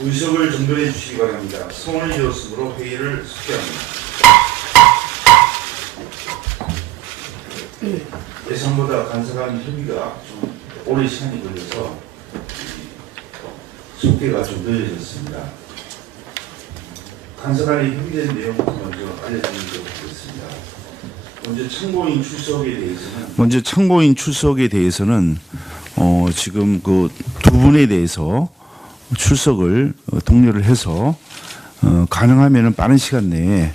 의석을 정돈해 주시기 바랍니다. 손을 이었으므로 회의를 속개합니다. 예상보다 간사간 협의가 좀 오랜 시간이 걸려서 속개가 좀 늦어졌습니다. 간사간에 협의된 내용부터 먼저 알려드리도록 하겠습니다. 먼저 참고인 출석에 대해서는 지금 그 두 분에 대해서 출석을 독려를 해서 가능하면은 빠른 시간 내에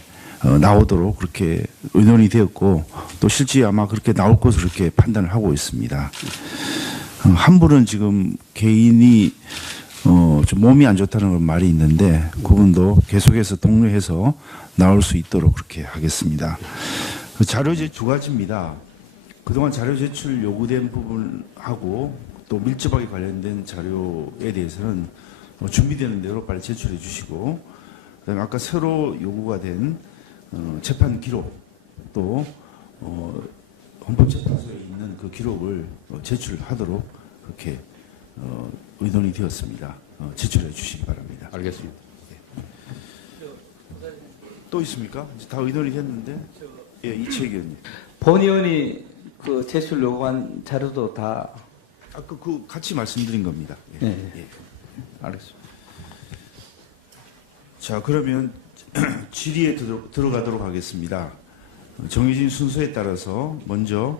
나오도록 그렇게 의논이 되었고 또 실제 아마 그렇게 나올 것으로 이렇게 판단을 하고 있습니다. 한 분은 지금 개인이 좀 몸이 안 좋다는 말이 있는데 그분도 계속해서 독려해서 나올 수 있도록 그렇게 하겠습니다. 자료제 두 가지입니다. 그동안 자료 제출 요구된 부분하고 또 밀접하게 관련된 자료에 대해서는 준비되는 대로 빨리 제출해 주시고 그다음에 아까 새로 요구가 된 재판 기록 또 헌법재판소에 있는 그 기록을 제출하도록 그렇게 의논이 되었습니다. 제출해 주시기 바랍니다. 알겠습니다. 또 있습니까? 이제 다 의논이 됐는데 예, 이채기 의원님. 본 의원이 그 제출 요구한 자료도 다 아까 그 같이 말씀드린 겁니다. 예. 네. 예. 알겠습니다. 자, 그러면 질의에 들어가도록 하겠습니다. 정해진 순서에 따라서 먼저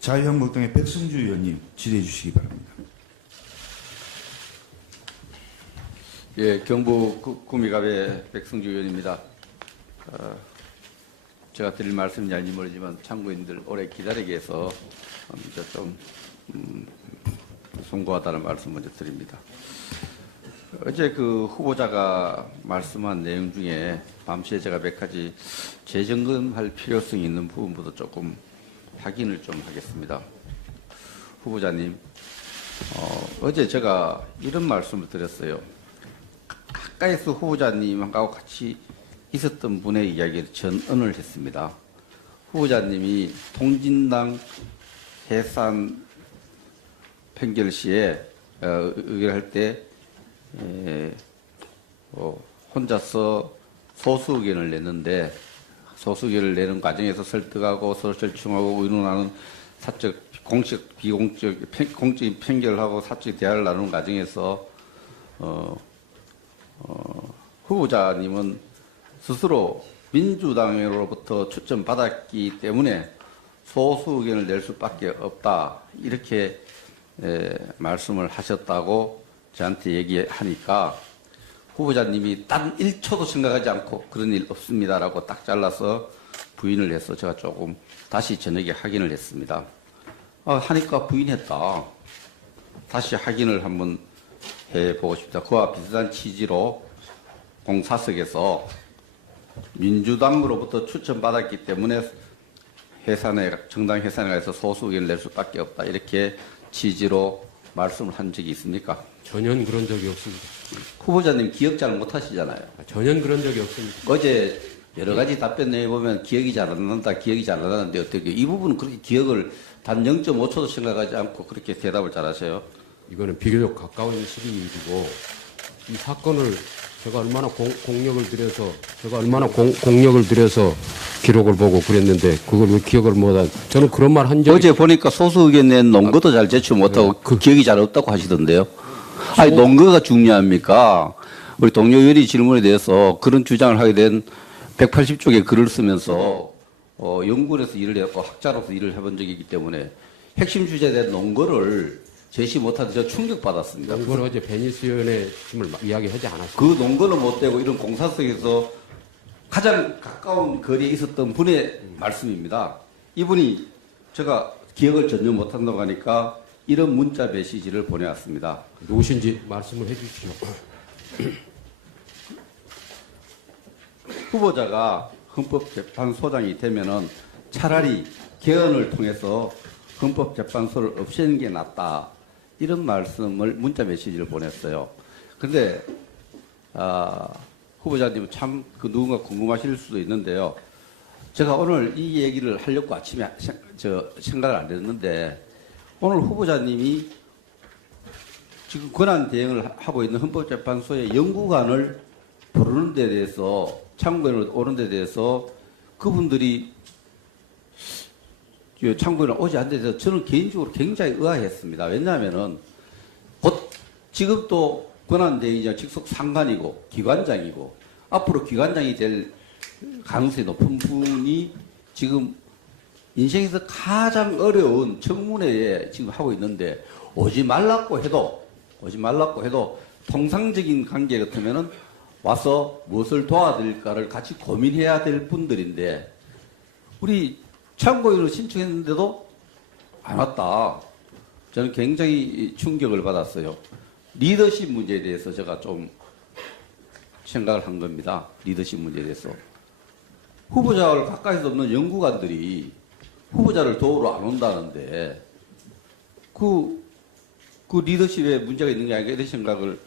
자유한국당의 백성주 의원님 질의해 주시기 바랍니다. 예, 경북 구미갑의 백성주 의원입니다. 제가 드릴 말씀이 아닌지 모르지만 참고인들 오래 기다리게 해서 좀 송구하다는 말씀 먼저 드립니다. 어제 그 후보자가 말씀한 내용 중에 밤새 제가 몇 가지 재점검할 필요성이 있는 부분부터 조금 확인을 좀 하겠습니다. 후보자님, 어제 제가 이런 말씀을 드렸어요. 가까이서 후보자님하고 같이 있었던 분의 이야기를 전언을 했습니다. 후보자님이 통진당 해산 판결 시에 의결할 때 혼자서 소수 의견을 냈는데 소수 의견을 내는 과정에서 설득하고 서로 절충하고 의논하는 사적, 공식, 비공적, 공적인 판결을 하고 사적 대화를 나누는 과정에서 후보자님은 스스로 민주당으로부터 추천받았기 때문에 소수 의견을 낼 수밖에 없다. 이렇게 말씀을 하셨다고 저한테 얘기하니까 후보자님이 단 1초도 생각하지 않고 그런 일 없습니다라고 딱 잘라서 부인을 해서 제가 조금 다시 저녁에 확인을 했습니다. 하니까 부인했다. 다시 확인을 한번 해보고 싶다. 그와 비슷한 취지로 공사석에서 민주당으로부터 추천받았기 때문에 정당 해산에 가서 소수 의견을 낼 수밖에 없다. 이렇게 취지로 말씀을 한 적이 있습니까? 전혀 그런 적이 없습니다. 후보자님 기억 잘 못하시잖아요. 전혀 그런 적이 없습니다. 어제 여러 가지 답변 내보면 기억이 잘 안 난다, 기억이 잘 안 나는데 어떻게 이 부분은 그렇게 기억을 단 0.5초도 생각하지 않고 그렇게 대답을 잘하세요? 이거는 비교적 가까운 시기이고 이 사건을 제가 얼마나 공력을 들여서 기록을 보고 그랬는데 그걸 왜 기억을 못한? 저는 그런 말 한 적이 어제 보니까 소수 의견 낸 논거도 잘 제출 못하고 그 기억이 잘 없다고 하시던데요. 아니 논거가 중요합니까? 우리 동료 의원이 질문에 대해서 그런 주장을 하게 된 180쪽의 글을 쓰면서 연구원에서 일을 했고 학자로서 일을 해본 적이 있기 때문에 핵심 주제에 대한 논거를 제시 못하듯 저 충격받았습니다. 이건 어제 베니스 의원의 팀을 이야기하지 않았습니다. 그 논거는 못 되고 이런 공사석에서 가장 가까운 거리에 있었던 분의 말씀입니다. 이분이 제가 기억을 전혀 못한다고 하니까 이런 문자 메시지를 보내왔습니다. 누구신지 말씀을 해 주시죠. 후보자가 헌법재판소장이 되면은 차라리 개헌을 통해서 헌법재판소를 없애는 게 낫다. 이런 말씀을 문자 메시지를 보냈어요. 그런데 후보자님 참 그 누군가 궁금하실 수도 있는데요. 제가 오늘 이 얘기를 하려고 아침에 생각을 안 했는데 오늘 후보자님이 지금 권한 대행을 하고 있는 헌법재판소의 연구관을 부르는 데 대해서 참고인을 오는 데 대해서 그분들이 참고인을 오지 않는 데 대해서 저는 개인적으로 굉장히 의아했습니다. 왜냐하면은 곧 지금 또 권한 대행이자 직속 상관이고 기관장이고 앞으로 기관장이 될 가능성이 높은 분이 지금 인생에서 가장 어려운 청문회에 지금 하고 있는데 오지 말라고 해도 통상적인 관계 같으면은 와서 무엇을 도와드릴까를 같이 고민해야 될 분들인데 우리 참고인을 신청했는데도 안 왔다. 저는 굉장히 충격을 받았어요. 리더십 문제에 대해서 제가 좀 생각을 한 겁니다. 리더십 문제에 대해서. 후보자를 가까이서 없는 연구관들이 후보자를 도우러 안 온다는데 그 리더십에 문제가 있는 게 아닌가 이런 생각을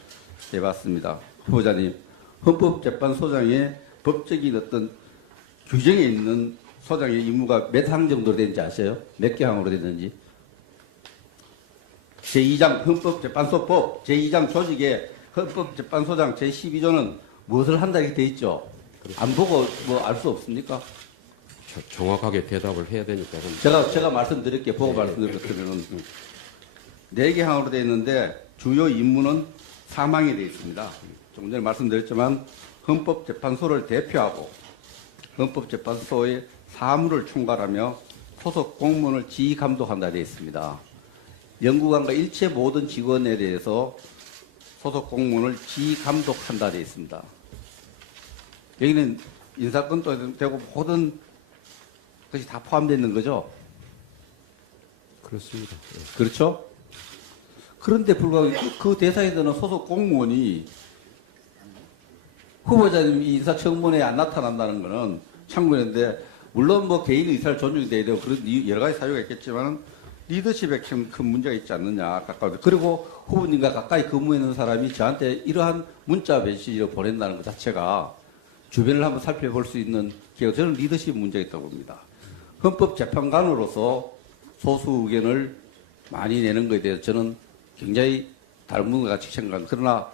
해봤습니다. 후보자님, 헌법재판소장의 법적인 어떤 규정에 있는 소장의 임무가 몇 항 정도 되는지 아세요? 몇 개 항으로 되는지? 제2장 헌법재판소법 제2장 조직에 헌법재판소장 제12조는 무엇을 한다 이렇게 돼 있죠? 안 보고 뭐 알 수 없습니까? 정확하게 대답을 해야 되니까. 그럼. 제가 말씀드릴게요. 보고 말씀드릴 것들은 4개 항으로 되어 있는데 주요 임무는 3항에 되어 있습니다. 조금 전에 말씀드렸지만 헌법재판소를 대표하고 헌법재판소의 사무를 총괄하며 소속 공무원을 지휘 감독한다 되어 있습니다. 연구관과 일체 모든 직원에 대해서 소속 공무원을 지휘 감독한다 되어 있습니다. 여기는 인사권도 되고 모든 것이 다 포함되어 있는 거죠? 그렇습니다. 예. 그렇죠? 그런데 불구하고 그 대상에 드는 소속 공무원이 후보자님이 인사청문회에 안 나타난다는 것은 참고인데 물론 뭐 개인 의사를 존중이 돼야 되고 그런 여러 가지 사유가 있겠지만 리더십에 큰 문제가 있지 않느냐 가까워. 그리고 후보님과 가까이 근무하는 사람이 저한테 이러한 문자 메시지를 보낸다는 것 자체가 주변을 한번 살펴볼 수 있는 기회가 저는 리더십 문제가 있다고 봅니다. 헌법재판관으로서 소수 의견을 많이 내는 것에 대해서 저는 굉장히 닮은 것 같이 생각합니다. 그러나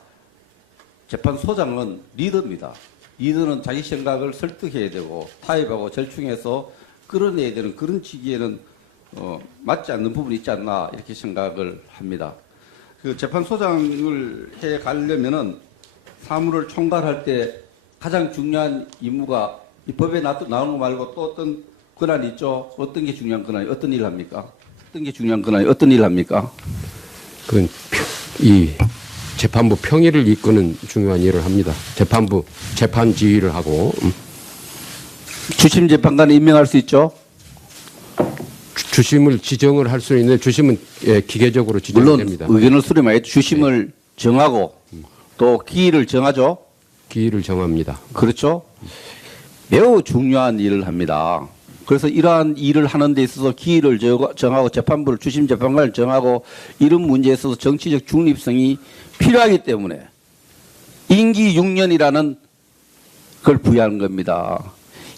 재판소장은 리더입니다. 리더는 자기 생각을 설득해야 되고 타협하고 절충해서 끌어내야 되는 그런 시기에는 맞지 않는 부분이 있지 않나 이렇게 생각을 합니다. 그 재판소장을 해 가려면은 사무를 총괄할 때 가장 중요한 임무가 이 법에 나오는 거 말고 또 어떤 권한이 있죠. 어떤 게 중요한 권한이 어떤 일을 합니까? 어떤 게 중요한 권한이 어떤 일을 합니까? 그건 이 재판부 평의를 이끄는 중요한 일을 합니다. 재판부 재판 지휘를 하고 주심 재판관을 임명할 수 있죠. 주심을 지정을 할 수 있는 주심은 기계적으로 물론 지정됩니다. 의견을 수렴하여 주심을 정하고 또 기일을 정하죠. 기일을 정합니다. 그렇죠. 매우 중요한 일을 합니다. 그래서 이러한 일을 하는 데 있어서 기일을 정하고 재판부를 주심 재판관을 정하고 이런 문제에 있어서 정치적 중립성이 필요하기 때문에 임기 6년이라는 걸 부여하는 겁니다.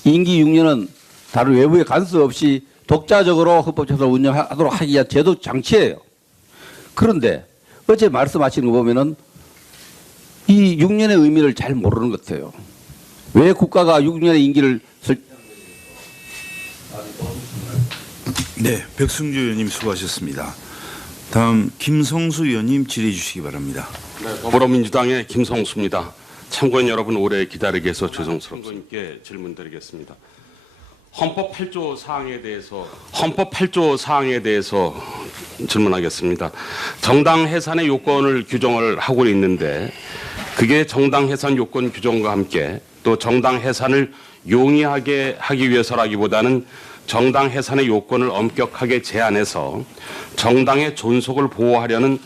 임기 6년은 다른 외부의 간섭 없이 독자적으로 헌법재판소를 운영하도록 하기 위한 제도 장치예요. 그런데 어제 말씀하시는 거 보면은 이 6년의 의미를 잘 모르는 것 같아요. 왜 국가가 6년의 임기를 네, 백승주 의원님 수고하셨습니다. 다음 김성수 의원님 질의해 주시기 바랍니다. 네, 더불어민주당의 김성수입니다. 참고인 여러분 오래 기다리게 해서 죄송스럽습니다. 참고인께 질문드리겠습니다. 헌법 8조 사항에 대해서 질문하겠습니다. 정당 해산의 요건을 규정을 하고 있는데 그게 정당 해산 요건 규정과 함께 또 정당 해산을 용이하게 하기 위해서라기보다는 정당 해산의 요건을 엄격하게 제한해서 정당의 존속을 보호하려는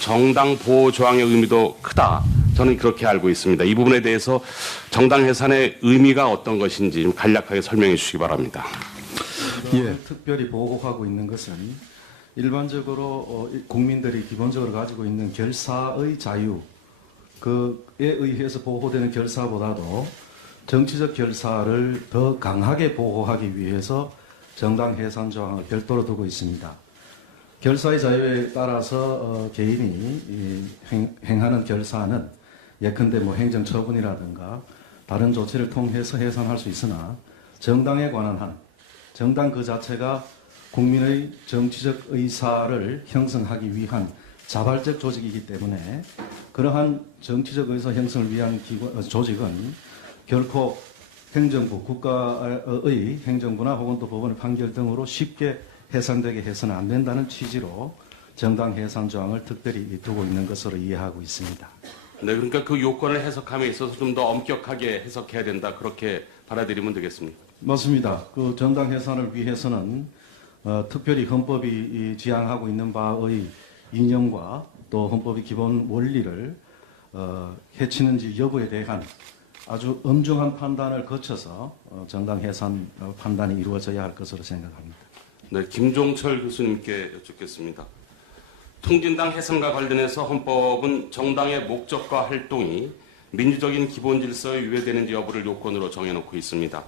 정당 보호 조항의 의미도 크다. 저는 그렇게 알고 있습니다. 이 부분에 대해서 정당 해산의 의미가 어떤 것인지 좀 간략하게 설명해 주시기 바랍니다. 특별히 보호하고 있는 것은 일반적으로 국민들이 기본적으로 가지고 있는 결사의 자유 그에 의해서 보호되는 결사보다도 정치적 결사를 더 강하게 보호하기 위해서 정당 해산 조항을 별도로 두고 있습니다. 결사의 자유에 따라서 개인이 행하는 결사는 예컨대 뭐 행정처분이라든가 다른 조치를 통해서 해산할 수 있으나 정당에 관한 한, 정당 그 자체가 국민의 정치적 의사를 형성하기 위한 자발적 조직이기 때문에 그러한 정치적 의사 형성을 위한 조직은 결코 행정부, 국가의 행정부나 혹은 또 법원의 판결 등으로 쉽게 해산되게 해서는 안 된다는 취지로 정당 해산 조항을 특별히 두고 있는 것으로 이해하고 있습니다. 네, 그러니까 그 요건을 해석함에 있어서 좀 더 엄격하게 해석해야 된다 그렇게 받아들이면 되겠습니까? 맞습니다. 그 정당 해산을 위해서는 특별히 헌법이 지향하고 있는 바의 이념과 또 헌법의 기본 원리를 해치는지 여부에 대한 아주 엄중한 판단을 거쳐서 정당 해산 판단이 이루어져야 할 것으로 생각합니다. 네, 김종철 교수님께 여쭙겠습니다. 통진당 해산과 관련해서 헌법은 정당의 목적과 활동이 민주적인 기본 질서에 위배되는지 여부를 요건으로 정해놓고 있습니다.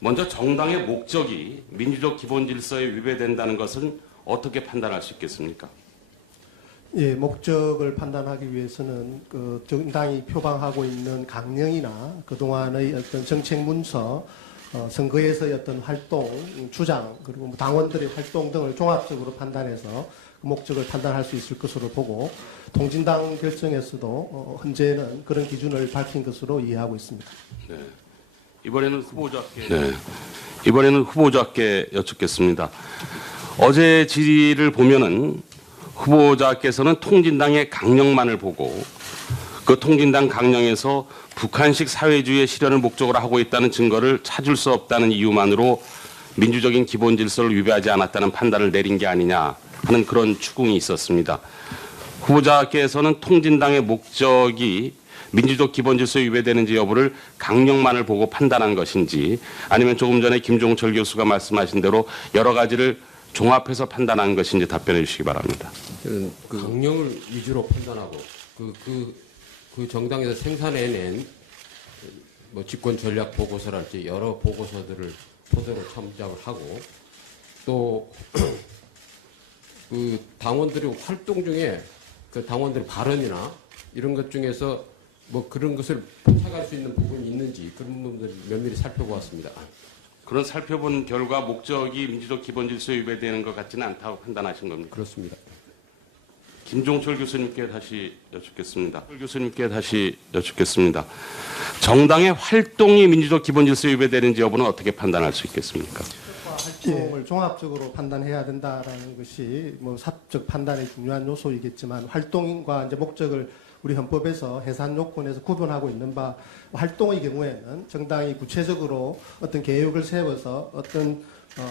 먼저 정당의 목적이 민주적 기본 질서에 위배된다는 것은 어떻게 판단할 수 있겠습니까? 예, 목적을 판단하기 위해서는 그 정당이 표방하고 있는 강령이나 그동안의 어떤 정책 문서, 선거에서의 어떤 활동, 주장, 그리고 뭐 당원들의 활동 등을 종합적으로 판단해서 그 목적을 판단할 수 있을 것으로 보고 통진당 결정에서도 현재는 그런 기준을 밝힌 것으로 이해하고 있습니다. 네. 이번에는 후보자께 여쭙겠습니다. 어제 질의를 보면은 후보자께서는 통진당의 강령만을 보고 그 통진당 강령에서 북한식 사회주의의 실현을 목적으로 하고 있다는 증거를 찾을 수 없다는 이유만으로 민주적인 기본 질서를 위배하지 않았다는 판단을 내린 게 아니냐 하는 그런 추궁이 있었습니다. 후보자께서는 통진당의 목적이 민주적 기본 질서에 위배되는지 여부를 강령만을 보고 판단한 것인지 아니면 조금 전에 김종철 교수가 말씀하신 대로 여러 가지를 종합해서 판단한 것인지 답변해 주시기 바랍니다. 저는 그 강령을 위주로 판단하고 그 정당에서 생산해낸 뭐 집권 전략 보고서랄지 여러 보고서들을 토대로 참작을 하고 또 그 당원들의 활동 중에 그 당원들의 발언이나 이런 것 중에서 뭐 그런 것을 포착할 수 있는 부분이 있는지 그런 부분들 면밀히 살펴보았습니다. 그런 살펴본 결과 목적이 민주적 기본 질서에 위배되는 것 같지는 않다고 판단하신 겁니까? 그렇습니다. 김종철 교수님께 다시 여쭙겠습니다. 정당의 활동이 민주적 기본 질서에 위배되는지 여부는 어떻게 판단할 수 있겠습니까? 활동을 종합적으로 판단해야 된다라는 것이 뭐 사적 판단의 중요한 요소이겠지만 활동과 이제 목적을 우리 헌법에서 해산 요건에서 구분하고 있는 바 활동의 경우에는 정당이 구체적으로 어떤 계획을 세워서 어떤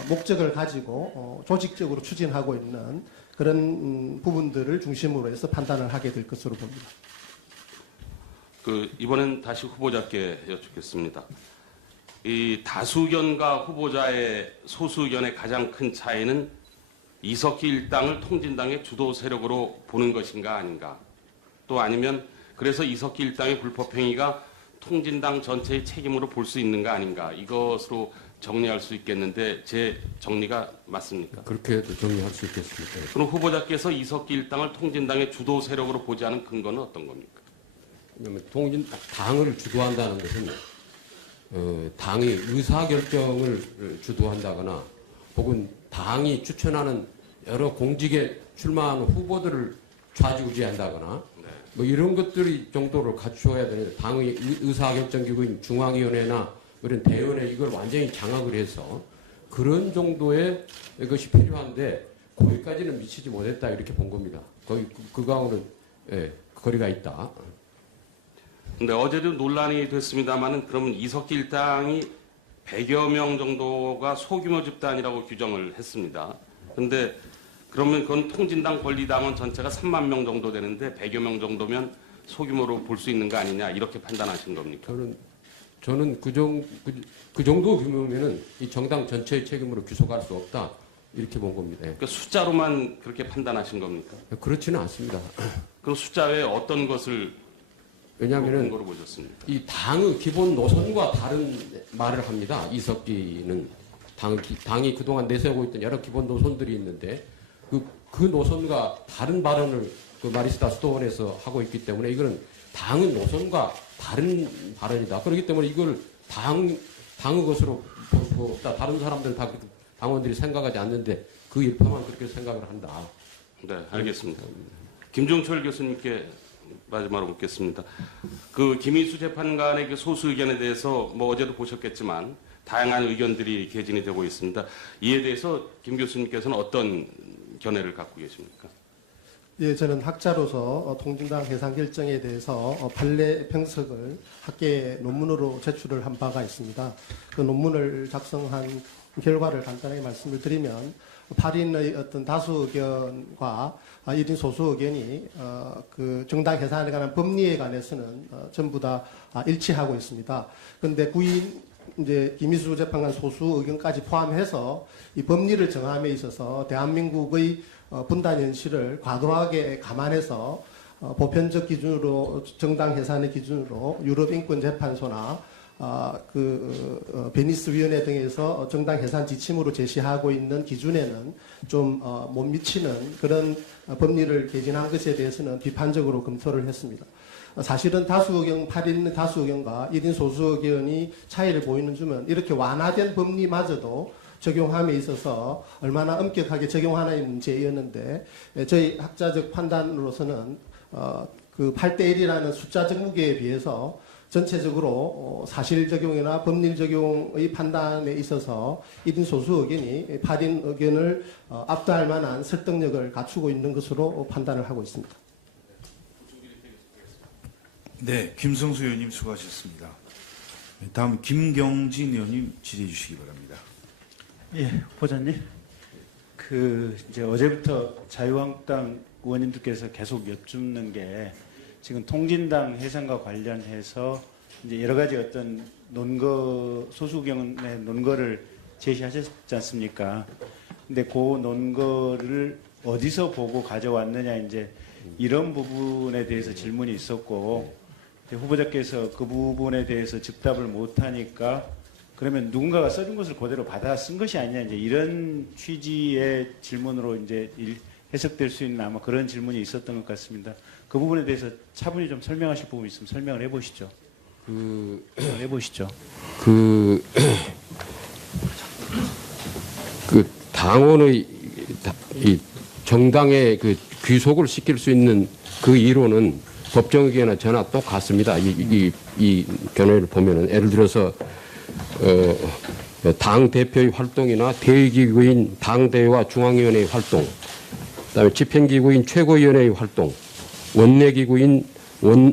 목적을 가지고 조직적으로 추진하고 있는 그런 부분들을 중심으로 해서 판단을 하게 될 것으로 봅니다. 이번엔 다시 후보자께 여쭙겠습니다. 이 다수견과 후보자의 소수견의 가장 큰 차이는 이석기 일당을 통진당의 주도 세력으로 보는 것인가 아닌가? 또 아니면 그래서 이석기 일당의 불법 행위가 통진당 전체의 책임으로 볼 수 있는가 아닌가? 이것으로 정리할 수 있겠는데 제 정리가 맞습니까? 그렇게도 정리할 수 있겠습니다. 그럼 후보자께서 이석기 일당을 통진당의 주도 세력으로 보지 않은 근거는 어떤 겁니까? 왜냐하면 당을 주도한다는 것은 당이 의사결정을 주도한다거나 혹은 당이 추천하는 여러 공직에 출마하는 후보들을 좌지우지한다거나 뭐 이런 것들이 정도를 갖추어야 되는데 당의 의사결정기구인 중앙위원회나 이런 대의원회 이걸 완전히 장악을 해서 그런 정도의 것이 필요한데 거기까지는 미치지 못했다 이렇게 본 겁니다. 거기 그거하고는 거리가 있다. 근데 어제도 논란이 됐습니다만은 그러면 이석기 일당이 100여 명 정도가 소규모 집단이라고 규정을 했습니다. 근데 그러면 그건 통진당 권리당원 전체가 3만 명 정도 되는데 100여 명 정도면 소규모로 볼 수 있는 거 아니냐 이렇게 판단하신 겁니까? 저는 그 정도 규모면은 이 정당 전체의 책임으로 규속할 수 없다 이렇게 본 겁니다. 그러니까 숫자로만 그렇게 판단하신 겁니까? 그렇지는 않습니다. 그럼 숫자 외에 어떤 것을 왜냐하면은 근거로 보셨습니까? 이 당의 기본 노선과 다른 말을 합니다. 이석기는 당이 그동안 내세우고 있던 여러 기본 노선들이 있는데 그 그 노선과 다른 발언을 그 마리스타 수도원에서 하고 있기 때문에 이거는 당의 노선과 다른 발언이다. 그렇기 때문에 이걸 당의 것으로 보고 없다. 다른 사람들은 다 당원들이 생각하지 않는데 그 일파만 그렇게 생각을 한다. 네, 알겠습니다. 김종철 교수님께 마지막으로 묻겠습니다. 그 김희수 재판관의 그 소수 의견에 대해서 뭐 어제도 보셨겠지만 다양한 의견들이 개진이 되고 있습니다. 이에 대해서 김 교수님께서는 어떤 견해를 갖고 계십니까? 예, 저는 학자로서 통진당 해산 결정에 대해서 판례 평석을 학계에 논문으로 제출을 한 바가 있습니다. 그 논문을 작성한 결과를 간단하게 말씀을 드리면 8인의 어떤 다수 의견과 1인 소수 의견이 그 정당 해산에 관한 법리에 관해서는 전부 다 일치하고 있습니다. 그런데 9인 이제 김희수 재판관 소수 의견까지 포함해서 이 법리를 정함에 있어서 대한민국의 분단 현실을 과도하게 감안해서 보편적 기준으로 정당 해산의 기준으로 유럽인권재판소나 베니스 위원회 등에서 정당 해산 지침으로 제시하고 있는 기준에는 좀 못 미치는 그런 법리를 개진한 것에 대해서는 비판적으로 검토를 했습니다. 사실은 다수 의견, 8인 다수 의견과 1인 소수 의견이 차이를 보이는 점은 이렇게 완화된 법리마저도 적용함에 있어서 얼마나 엄격하게 적용하나의 문제였는데 저희 학자적 판단으로서는 그 8대1이라는 숫자적 무게에 비해서 전체적으로 사실 적용이나 법률 적용의 판단에 있어서 1인 소수 의견이 8인 의견을 압도할 만한 설득력을 갖추고 있는 것으로 판단을 하고 있습니다. 네, 김성수 의원님 수고하셨습니다. 다음 김경진 의원님 질의해 주시기 바랍니다. 예, 보좌님. 이제 어제부터 자유한국당 의원님들께서 계속 여쭙는 게 지금 통진당 해산과 관련해서 이제 여러 가지 어떤 소수 의견의 논거를 제시하셨지 않습니까? 근데 그 논거를 어디서 보고 가져왔느냐 이제 이런 부분에 대해서 질문이 있었고 후보자께서 그 부분에 대해서 즉답을 못하니까 그러면 누군가가 써준 것을 그대로 받아 쓴 것이 아니냐 이제 이런 취지의 질문으로 이제 해석될 수 있는 아마 그런 질문이 있었던 것 같습니다. 그 부분에 대해서 차분히 좀 설명하실 부분이 있으면 설명을 해보시죠. 해보시죠. 그 당원의 이 정당의 그 귀속을 시킬 수 있는 그 이론은 법정 의견이나 전화 똑같습니다. 이 견해를 보면은 예를 들어서 당 대표의 활동이나 대의기구인 당대회와 중앙위원회의 활동, 그다음에 집행기구인 최고위원회의 활동, 원내기구인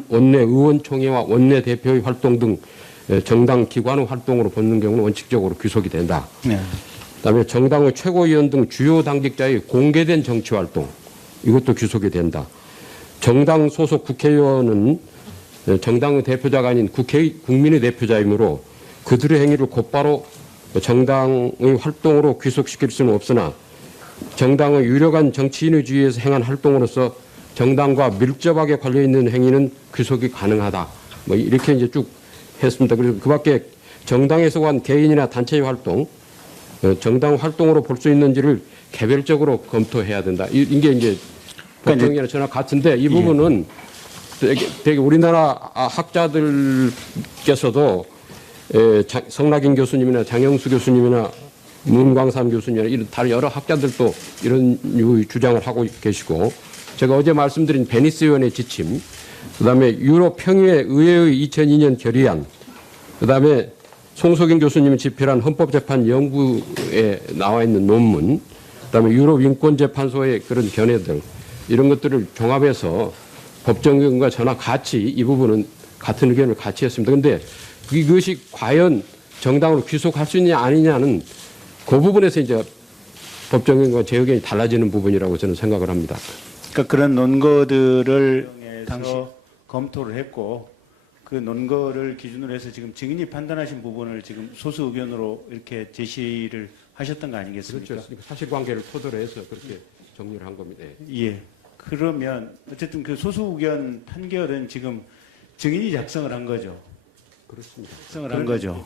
원내의원총회와 원내대표의 활동 등 정당 기관의 활동으로 보는 경우는 원칙적으로 귀속이 된다. 네. 그다음에 정당의 최고위원 등 주요 당직자의 공개된 정치활동, 이것도 귀속이 된다. 정당 소속 국회의원은 정당의 대표자가 아닌 국민의 대표자이므로 그들의 행위를 곧바로 정당의 활동으로 귀속시킬 수는 없으나 정당의 유력한 정치인의 주위에서 행한 활동으로서 정당과 밀접하게 관련있는 행위는 귀속이 가능하다. 뭐 이렇게 이제 쭉 했습니다. 그래서 그 밖에 정당에서 한 개인이나 단체의 활동, 정당 활동으로 볼 수 있는지를 개별적으로 검토해야 된다. 이게 이제 법정이나 전화 같은데 이 부분은 되게 우리나라 학자들께서도 성낙인 교수님이나 장영수 교수님이나 문광삼 교수님이나 이런 다른 여러 학자들도 이런 유의 주장을 하고 계시고 제가 어제 말씀드린 베니스 위원회 지침, 그다음에 유럽 평의회 의회의 2002년 결의안, 그다음에 송석인 교수님이 집필한 헌법재판 연구에 나와 있는 논문, 그다음에 유럽 인권재판소의 그런 견해들 이런 것들을 종합해서 법정 의견과 전화 같이 이 부분은 같은 의견을 같이 했습니다. 그런데 이것이 과연 정당으로 귀속할 수 있느냐 아니냐는 그 부분에서 이제 법정 의견과 제 의견이 달라지는 부분이라고 저는 생각을 합니다. 그러니까 그런 논거들을 당시 검토를 했고 그 논거를 기준으로 해서 지금 증인이 판단하신 부분을 지금 소수 의견으로 이렇게 제시를 하셨던 거 아니겠습니까? 그렇죠. 사실관계를 토대로 해서 그렇게 정리를 한 겁니다. 예. 그러면 어쨌든 그 소수 의견 판결은 지금 증인이 작성을 한 거죠. 그렇습니다. 작성을 한 거죠.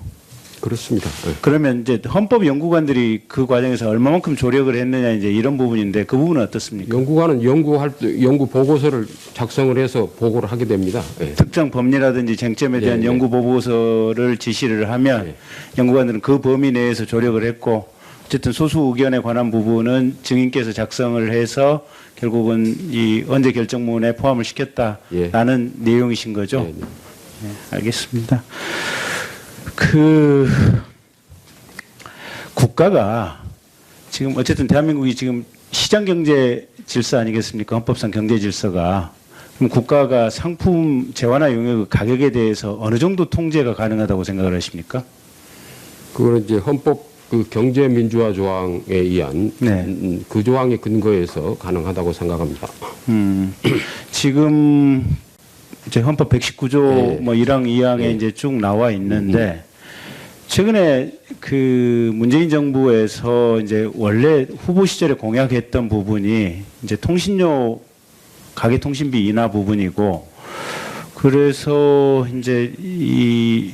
그렇습니다. 예. 그러면 이제 헌법 연구관들이 그 과정에서 얼마만큼 조력을 했느냐 이제 이런 부분인데 그 부분은 어떻습니까? 연구관은 연구 보고서를 작성을 해서 보고를 하게 됩니다. 예. 특정 법리라든지 쟁점에 대한 네, 네. 연구 보고서를 지시를 하면 네. 연구관들은 그 범위 내에서 조력을 했고 어쨌든 소수 의견에 관한 부분은 증인께서 작성을 해서 결국은 이 언제 결정문에 포함을 시켰다라는 내용이신 거죠. 네, 네. 네, 알겠습니다. 그 국가가 지금 어쨌든 대한민국이 지금 시장 경제 질서 아니겠습니까? 헌법상 경제 질서가. 그럼 국가가 상품 재화나 용역 가격에 대해서 어느 정도 통제가 가능하다고 생각을 하십니까? 그거는 이제 헌법 그 경제민주화 조항에 의한 네. 그 조항에 근거해서 가능하다고 생각합니다. 지금 이제 헌법 119조 네. 뭐 1항, 2항에 네. 이제 쭉 나와 있는데 최근에 그 문재인 정부에서 이제 원래 후보 시절에 공약했던 부분이 이제 통신료 가계 통신비 인하 부분이고 그래서 이제 이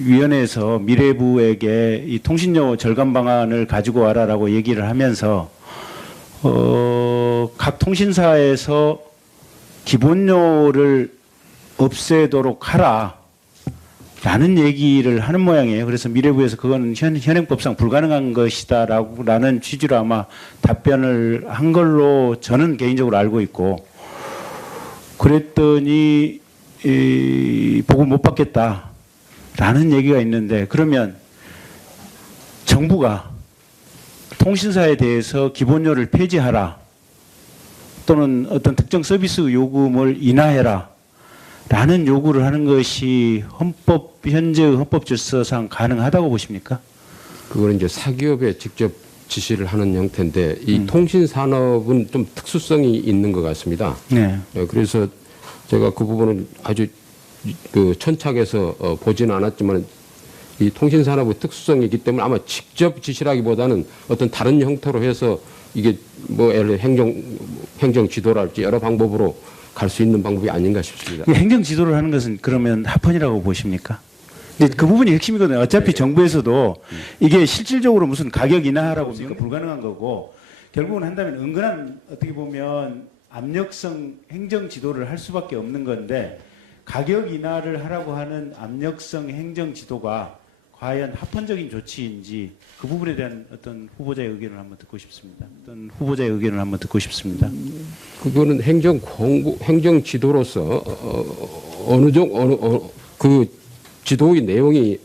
위원회에서 미래부에게 이 통신료 절감 방안을 가지고 와라라고 얘기를 하면서 각 통신사에서 기본료를 없애도록 하라라는 얘기를 하는 모양이에요. 그래서 미래부에서 그거는 현행법상 불가능한 것이다라는 취지로 아마 답변을 한 걸로 저는 개인적으로 알고 있고 그랬더니 보고 못 받겠다라는 얘기가 있는데 그러면 정부가 통신사에 대해서 기본료를 폐지하라 또는 어떤 특정 서비스 요금을 인하해라 라는 요구를 하는 것이 현재의 헌법 질서상 가능하다고 보십니까? 그거는 이제 사기업에 직접 지시를 하는 형태인데 이 통신 산업은 좀 특수성이 있는 것 같습니다. 네. 그래서 제가 그 부분은 아주 그 천착해서 보지는 않았지만 이 통신 산업의 특수성이기 때문에 아마 직접 지시라기보다는 어떤 다른 형태로 해서 이게 뭐 예를 들어 행정 지도랄지 여러 방법으로 갈 수 있는 방법이 아닌가 싶습니다. 행정 지도를 하는 것은 그러면 합헌이라고 보십니까? 근데 그 부분이 핵심이거든요. 어차피 정부에서도 이게 실질적으로 무슨 가격 인하라고 하면 불가능한 거고 결국은 한다면 은근한 어떻게 보면 압력성 행정 지도를 할 수밖에 없는 건데 가격 인하를 하라고 하는 압력성 행정 지도가 과연 합헌적인 조치인지 그 부분에 대한 어떤 후보자의 의견을 한번 듣고 싶습니다. 그거는 행정 지도로서 그 지도의 내용이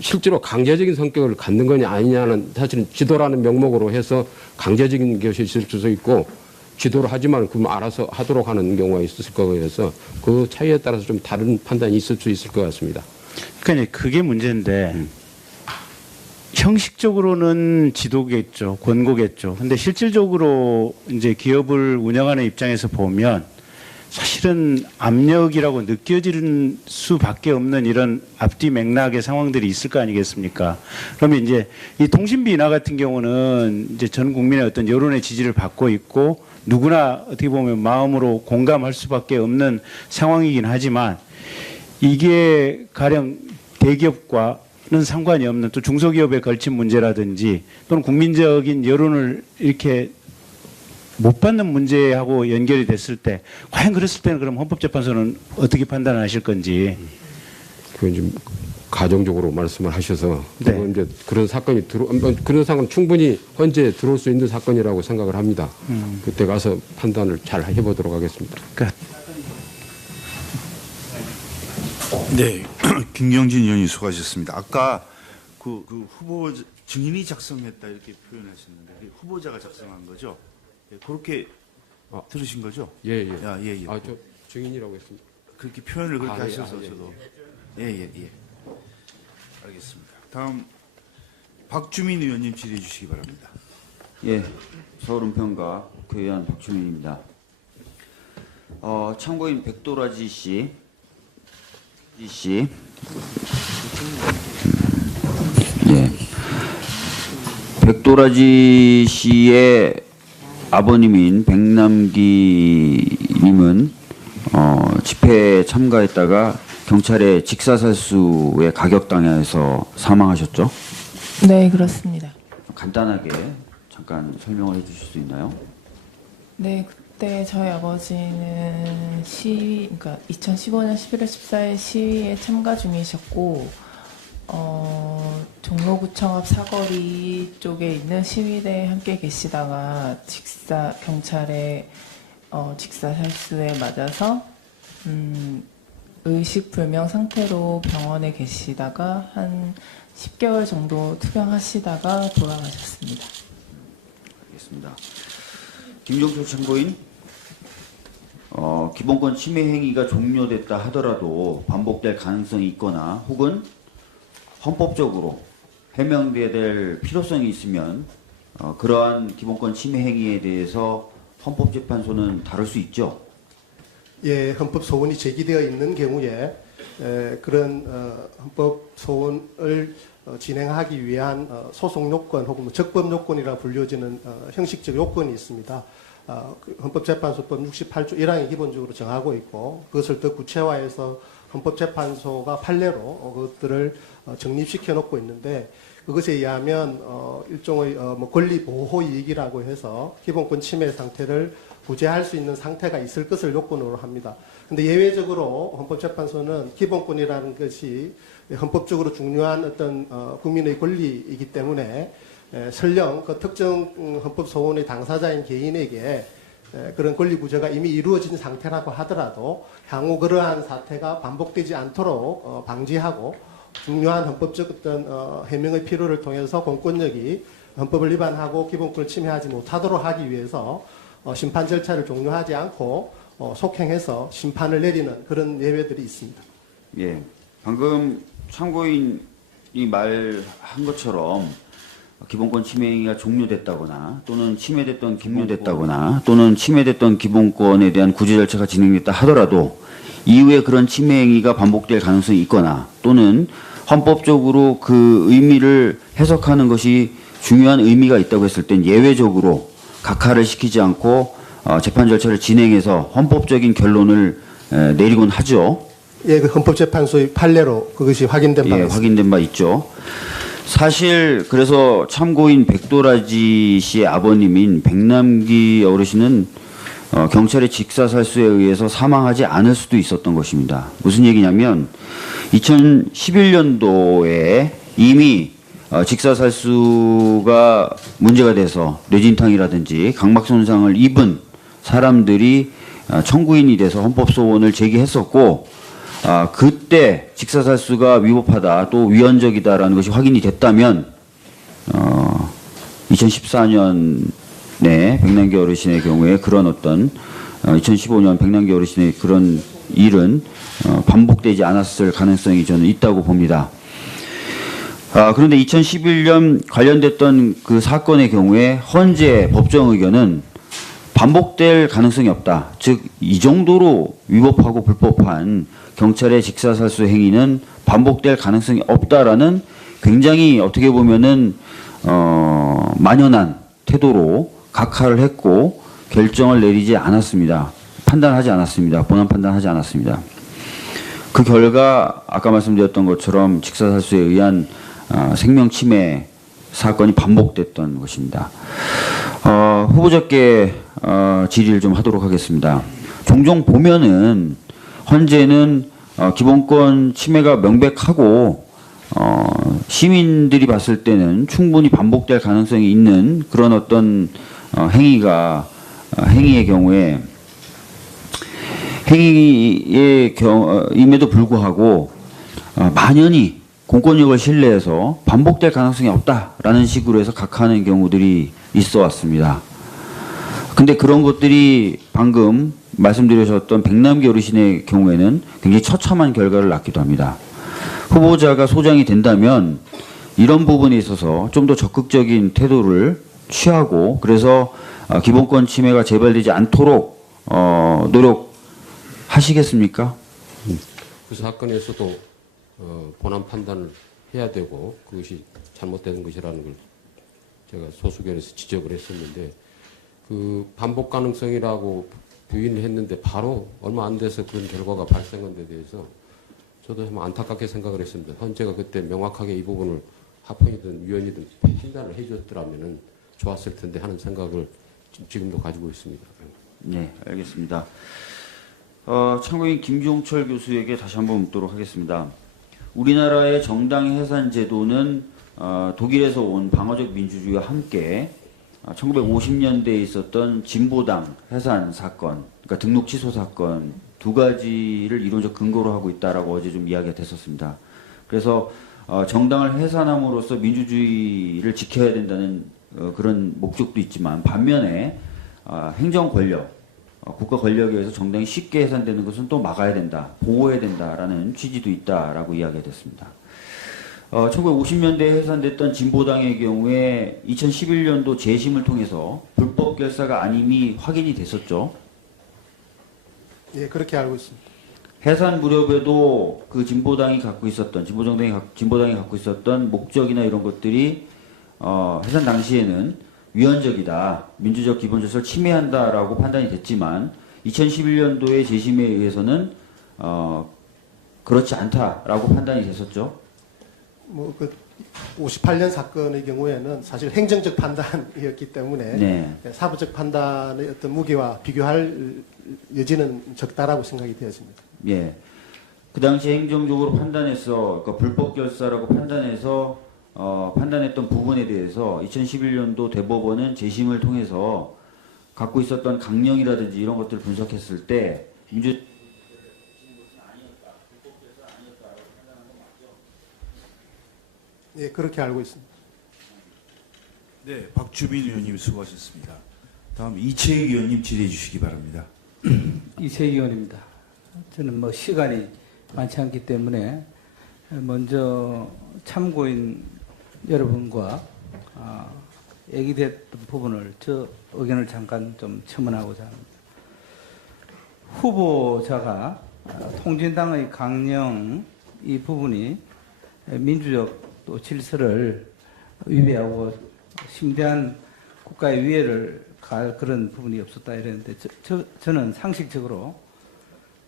실제로 강제적인 성격을 갖는 거냐 아니냐는 사실은 지도라는 명목으로 해서 강제적인 것이 있을 수도 있고 지도를 하지만 그럼 알아서 하도록 하는 경우가 있을 거여서 그 차이에 따라서 좀 다른 판단이 있을 수 있을 것 같습니다. 그러니까 그게 문제인데 형식적으로는 지도겠죠, 권고겠죠. 근데 실질적으로 이제 기업을 운영하는 입장에서 보면 사실은 압력이라고 느껴지는 수밖에 없는 이런 앞뒤 맥락의 상황들이 있을 거 아니겠습니까? 그러면 이제 이 통신비 인하 같은 경우는 이제 전 국민의 어떤 여론의 지지를 받고 있고 누구나 어떻게 보면 마음으로 공감할 수밖에 없는 상황이긴 하지만 이게 가령 대기업과는 상관이 없는 또 중소기업에 걸친 문제라든지 또는 국민적인 여론을 이렇게 못 받는 문제하고 연결이 됐을 때 과연 그랬을 때는 그럼 헌법재판소는 어떻게 판단하실 건지. 그건 좀 가정적으로 말씀을 하셔서 네. 이제 그런 사건이 그런 사건 충분히 헌재에 들어올 수 있는 사건이라고 생각을 합니다. 그때 가서 판단을 잘 해보도록 하겠습니다. 그러니까 네, 김경진 의원님 수고하셨습니다. 아까 그 후보 증인이 작성했다 이렇게 표현하셨는데 후보자가 작성한 거죠? 네, 그렇게 들으신 거죠? 예. 예. 저 증인이라고 했습니다. 그렇게 표현을 그렇게 예, 하셔서 저도 예. 알겠습니다. 다음 박주민 의원님 질의해 주시기 바랍니다. 예, 서울은평가 교의원 박주민입니다. 참고인 백도라지 씨, 예, 백도라지 씨의 아버님인 백남기 님은 집회에 참가했다가 경찰의 직사살수에 가격당해서 사망하셨죠? 네, 그렇습니다. 간단하게 잠깐 설명을 해주실 수 있나요? 네, 그때 저희 아버지는 그러니까 2015년 11월 14일 시위에 참가 중이셨고, 종로구청 앞 사거리 쪽에 있는 시위대에 함께 계시다가 경찰의 직사살수에 맞아서 의식불명 상태로 병원에 계시다가 한 10개월 정도 투병하시다가 돌아가셨습니다. 알겠습니다. 김종철 참고인, 기본권 침해 행위가 종료됐다 하더라도 반복될 가능성이 있거나 혹은 헌법적으로 해명돼야 될 필요성이 있으면 그러한 기본권 침해 행위에 대해서 헌법재판소는 다룰 수 있죠? 예, 헌법 소원이 제기되어 있는 경우에 그런 헌법 소원을 진행하기 위한 소송 요건 혹은 적법 요건이라 불려지는 형식적 요건이 있습니다. 헌법재판소법 68조 1항이 기본적으로 정하고 있고 그것을 더 구체화해서 헌법재판소가 판례로 그것들을 정립시켜 놓고 있는데 그것에 의하면 일종의 권리 보호 이익이라고 해서 기본권 침해 상태를 구제할 수 있는 상태가 있을 것을 요건으로 합니다. 근데 예외적으로 헌법재판소는 기본권이라는 것이 헌법적으로 중요한 어떤 국민의 권리이기 때문에 설령 그 특정 헌법 소원의 당사자인 개인에게 그런 권리 구제가 이미 이루어진 상태라고 하더라도 향후 그러한 사태가 반복되지 않도록 방지하고 중요한 헌법적 어떤 해명의 필요를 통해서 공권력이 헌법을 위반하고 기본권을 침해하지 못하도록 하기 위해서 심판 절차를 종료하지 않고 속행해서 심판을 내리는 그런 예외들이 있습니다. 예, 방금 참고인이 말한 것처럼 기본권 침해 행위가 종료됐다거나 또는 침해됐던 종료됐다거나 또는 침해됐던 기본권에 대한 구제 절차가 진행됐다 하더라도 이후에 그런 침해 행위가 반복될 가능성이 있거나 또는 헌법적으로 그 의미를 해석하는 것이 중요한 의미가 있다고 했을 땐 예외적으로 각하를 시키지 않고 재판 절차를 진행해서 헌법적인 결론을 내리곤 하죠. 예, 그 헌법재판소의 판례로 그것이 확인된 바가 있습니다. 확인된 바 있죠. 사실 그래서 참고인 백도라지 씨의 아버님인 백남기 어르신은 경찰의 직사살수에 의해서 사망하지 않을 수도 있었던 것입니다. 무슨 얘기냐면 2011년도에 이미 직사살수가 문제가 돼서 뇌진탕이라든지 각막 손상을 입은 사람들이 청구인이 돼서 헌법소원을 제기했었고 그때 직사살수가 위법하다 또 위헌적이다라는 것이 확인이 됐다면 2014년에 백남기 어르신의 경우에 그런 어떤 2015년 백남기 어르신의 그런 일은 반복되지 않았을 가능성이 저는 있다고 봅니다. 그런데 2011년 관련됐던 그 사건의 경우에 헌재 법정 의견은 반복될 가능성이 없다. 즉 이 정도로 위법하고 불법한 경찰의 직사살수 행위는 반복될 가능성이 없다라는 굉장히 어떻게 보면은 만연한 태도로 각하를 했고 결정을 내리지 않았습니다. 판단하지 않았습니다. 본안 판단하지 않았습니다. 그 결과 아까 말씀드렸던 것처럼 직사살수에 의한 생명 침해 사건이 반복됐던 것입니다. 후보자께 질의를 좀 하도록 하겠습니다. 종종 보면은 헌재는 기본권 침해가 명백하고 시민들이 봤을 때는 충분히 반복될 가능성이 있는 그런 어떤 행위의 경우에 임에도 불구하고 만연히 공권력을 신뢰해서 반복될 가능성이 없다라는 식으로 해서 각하하는 경우들이 있어 왔습니다. 근데 그런 것들이 방금 말씀드리셨던 백남기 어르신의 경우에는 굉장히 처참한 결과를 낳기도 합니다. 후보자가 소장이 된다면 이런 부분에 있어서 좀 더 적극적인 태도를 취하고 그래서 기본권 침해가 재발되지 않도록 노력하시겠습니까? 그 사건에서도 본안 판단을 해야 되고 그것이 잘못된 것이라는 걸 제가 소수견에서 지적을 했었는데 그 반복 가능성이라고 부인을 했는데 바로 얼마 안 돼서 그런 결과가 발생한 데 대해서 저도 좀 안타깝게 생각을 했습니다. 헌재가 그때 명확하게 이 부분을 합헌이든 위헌이든 판단을 해줬더라면 좋았을 텐데 하는 생각을 지금도 가지고 있습니다. 네, 알겠습니다. 참고인 김종철 교수에게 다시 한번 묻도록 하겠습니다. 우리나라의 정당 해산 제도는 독일에서 온 방어적 민주주의와 함께 1950년대에 있었던 진보당 해산 사건, 그러니까 등록 취소 사건 두 가지를 이론적 근거로 하고 있다라고 어제 좀 이야기가 됐었습니다. 그래서 정당을 해산함으로써 민주주의를 지켜야 된다는 그런 목적도 있지만 반면에 행정 권력, 국가 권력에 의해서 정당이 쉽게 해산되는 것은 또 막아야 된다, 보호해야 된다라는 취지도 있다라고 이야기가 됐습니다. 1950년대에 해산됐던 진보당의 경우에 2011년도 재심을 통해서 불법 결사가 아님이 확인이 됐었죠. 예, 그렇게 알고 있습니다. 해산 무렵에도 그 진보당이 갖고 있었던 진보당이 갖고 있었던 목적이나 이런 것들이 해산 당시에는 위헌적이다, 민주적 기본 질서를 침해한다라고 판단이 됐지만 2011년도의 재심에 의해서는 그렇지 않다라고 판단이 됐었죠. 뭐 그 58년 사건의 경우에는 사실 행정적 판단이었기 때문에 네. 사법적 판단의 어떤 무게와 비교할 여지는 적다라고 생각이 되었습니다. 예. 그 당시 행정적으로 판단해서, 그러니까 불법 결사라고 판단해서, 판단했던 부분에 대해서 2011년도 대법원은 재심을 통해서 갖고 있었던 강령이라든지 이런 것들을 분석했을 때, 예, 그렇게 알고 있습니다. 네, 박주민 의원님 수고하셨습니다. 다음 이채익 의원님 질의해 주시기 바랍니다. 이세희 의원입니다. 저는 뭐 시간이 많지 않기 때문에 먼저 참고인 여러분과 얘기됐던 부분을 저 의견을 잠깐 좀 첨언하고자 합니다. 후보자가 통진당의 강령 이 부분이 민주적 또 질서를 위배하고 심대한 국가의 위해를 갈 그런 부분이 없었다 이랬는데 저는 상식적으로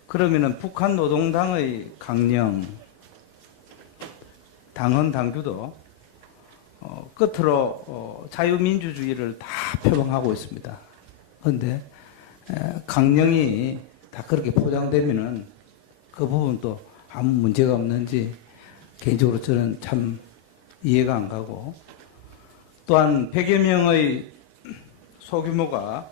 그러면은 북한 노동당의 강령 당헌 당규도 끝으로 자유민주주의를 다 표방하고 있습니다. 그런데 강령이 다 그렇게 포장되면은 그 부분도 아무 문제가 없는지 개인적으로 저는 참 이해가 안 가고 또한 100여 명의 소규모가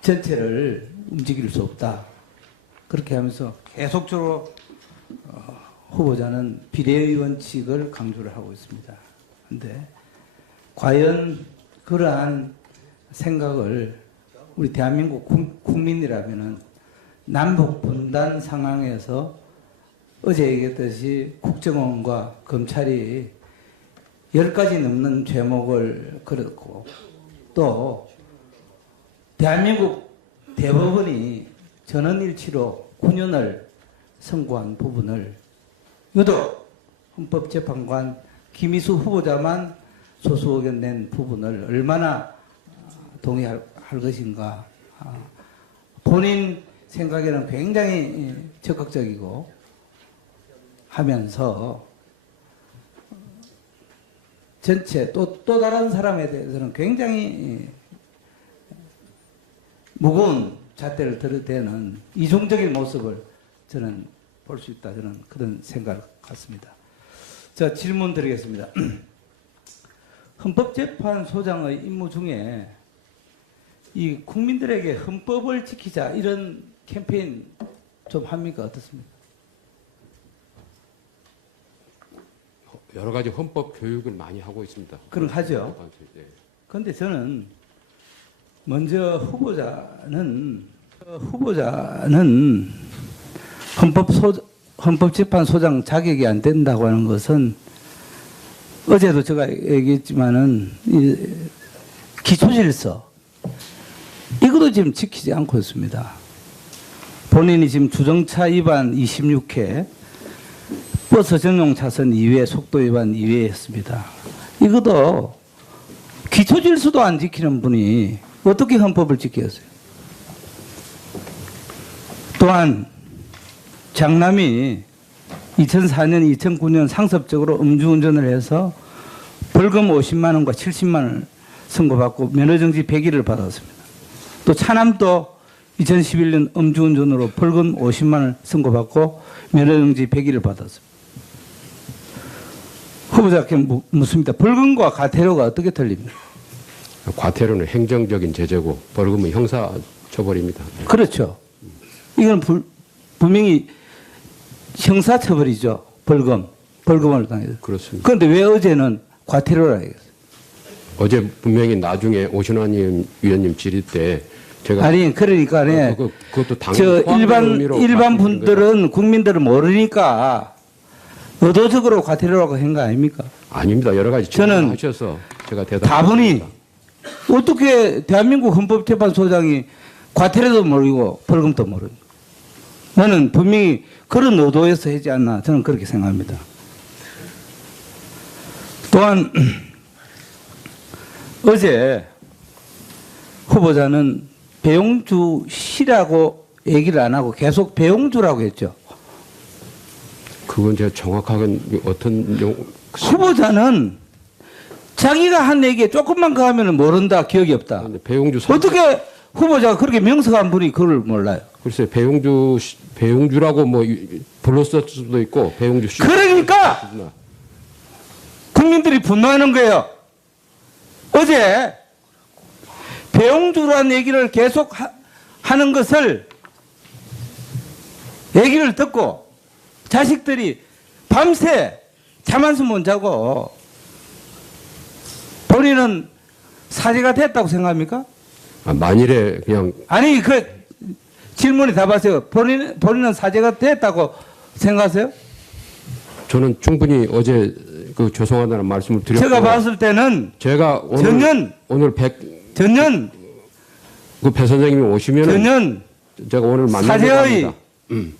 전체를 움직일 수 없다. 그렇게 하면서 계속적으로 후보자는 비례의 원칙을 강조를 하고 있습니다. 그런데 과연 그러한 생각을 우리 대한민국 국민이라면은 남북 분단 상황에서 어제 얘기했듯이 국정원과 검찰이 10가지 넘는 죄목을 걸었고 또 대한민국 대법원이 전원일치로 9년을 선고한 부분을 유독 헌법재판관 김희수 후보자만 소수 의견 낸 부분을 얼마나 동의할 것인가. 본인 생각에는 굉장히 적극적이고 하면서 전체 또 다른 사람에 대해서는 굉장히 무거운 잣대를 들이대는 이중적인 모습을 저는 볼 수 있다. 저는 그런 생각을 갖습니다. 자, 질문 드리겠습니다. 헌법재판소장의 임무 중에 이 국민들에게 헌법을 지키자 이런 캠페인 좀 합니까? 어떻습니까? 여러 가지 헌법 교육을 많이 하고 있습니다. 그럼 하죠. 그런데 저는 먼저 후보자는 헌법재판소장 자격이 안 된다고 하는 것은 어제도 제가 얘기했지만은 기초질서 이것도 지금 지키지 않고 있습니다. 본인이 지금 주정차 위반 26회, 버스 전용 차선 2회, 속도 위반 2회 했습니다. 이것도 기초질서도 안 지키는 분이 어떻게 헌법을 지키겠어요? 또한 장남이 2004년, 2009년 상습적으로 음주운전을 해서 벌금 50만 원과 70만 원을 선고받고 면허정지 100일을 받았습니다. 또 차남도 2011년 음주운전으로 벌금 50만 원을 선고받고 면허정지 100일을 받았습니다. 후보자께 묻습니다. 벌금과 과태료가 어떻게 틀립니까? 과태료는 행정적인 제재고 벌금은 형사 처벌입니다. 그렇죠. 이건 분명히 형사처벌이죠. 벌금을 당해서. 그렇습니다. 그런데 왜 어제는 과태료라 하겠어요? 어제 분명히 나중에 오신환 위원님 질의 때 제가 아니 그러니까 그것도 저 당연히 일반 분들은 국민들은 모르니까 의도적으로 과태료라고 한 거 아닙니까? 아닙니다. 여러 가지 저는 질문하셔서 제가 다분히 어떻게 대한민국 헌법재판소장이 과태료도 모르고 벌금도 모르고 나는 분명히 그런 의도에서 하지 않나 저는 그렇게 생각합니다. 또한 어제 후보자는 배용주 씨라고 얘기를 안 하고 계속 배용주라고 했죠. 그건 제가 정확하게 어떤 후보자는 자기가 한 얘기에 조금만 더 하면 모른다, 기억이 없다. 배용주 어떻게 후보자가 그렇게 명석한 분이 그걸 몰라요? 글쎄 배용주라고 뭐 불렀을 수도 있고 배용주 씨. 그러니까 국민들이 분노하는 거예요. 어제 배용주라는 얘기를 계속 하는 것을 얘기를 듣고 자식들이 밤새 잠 한숨 못 자고 본인은 사죄가 됐다고 생각합니까? 만일에 그냥 아니 그 질문에 답하세요. 본인은 사죄가 됐다고 생각하세요? 저는 충분히 어제 그 죄송하다는 말씀을 드렸고 제가 봤을 때는 제가 오늘 전년 그 배 선생님이 오시면 전년 제가 오늘 만나러 사죄의 갑니다.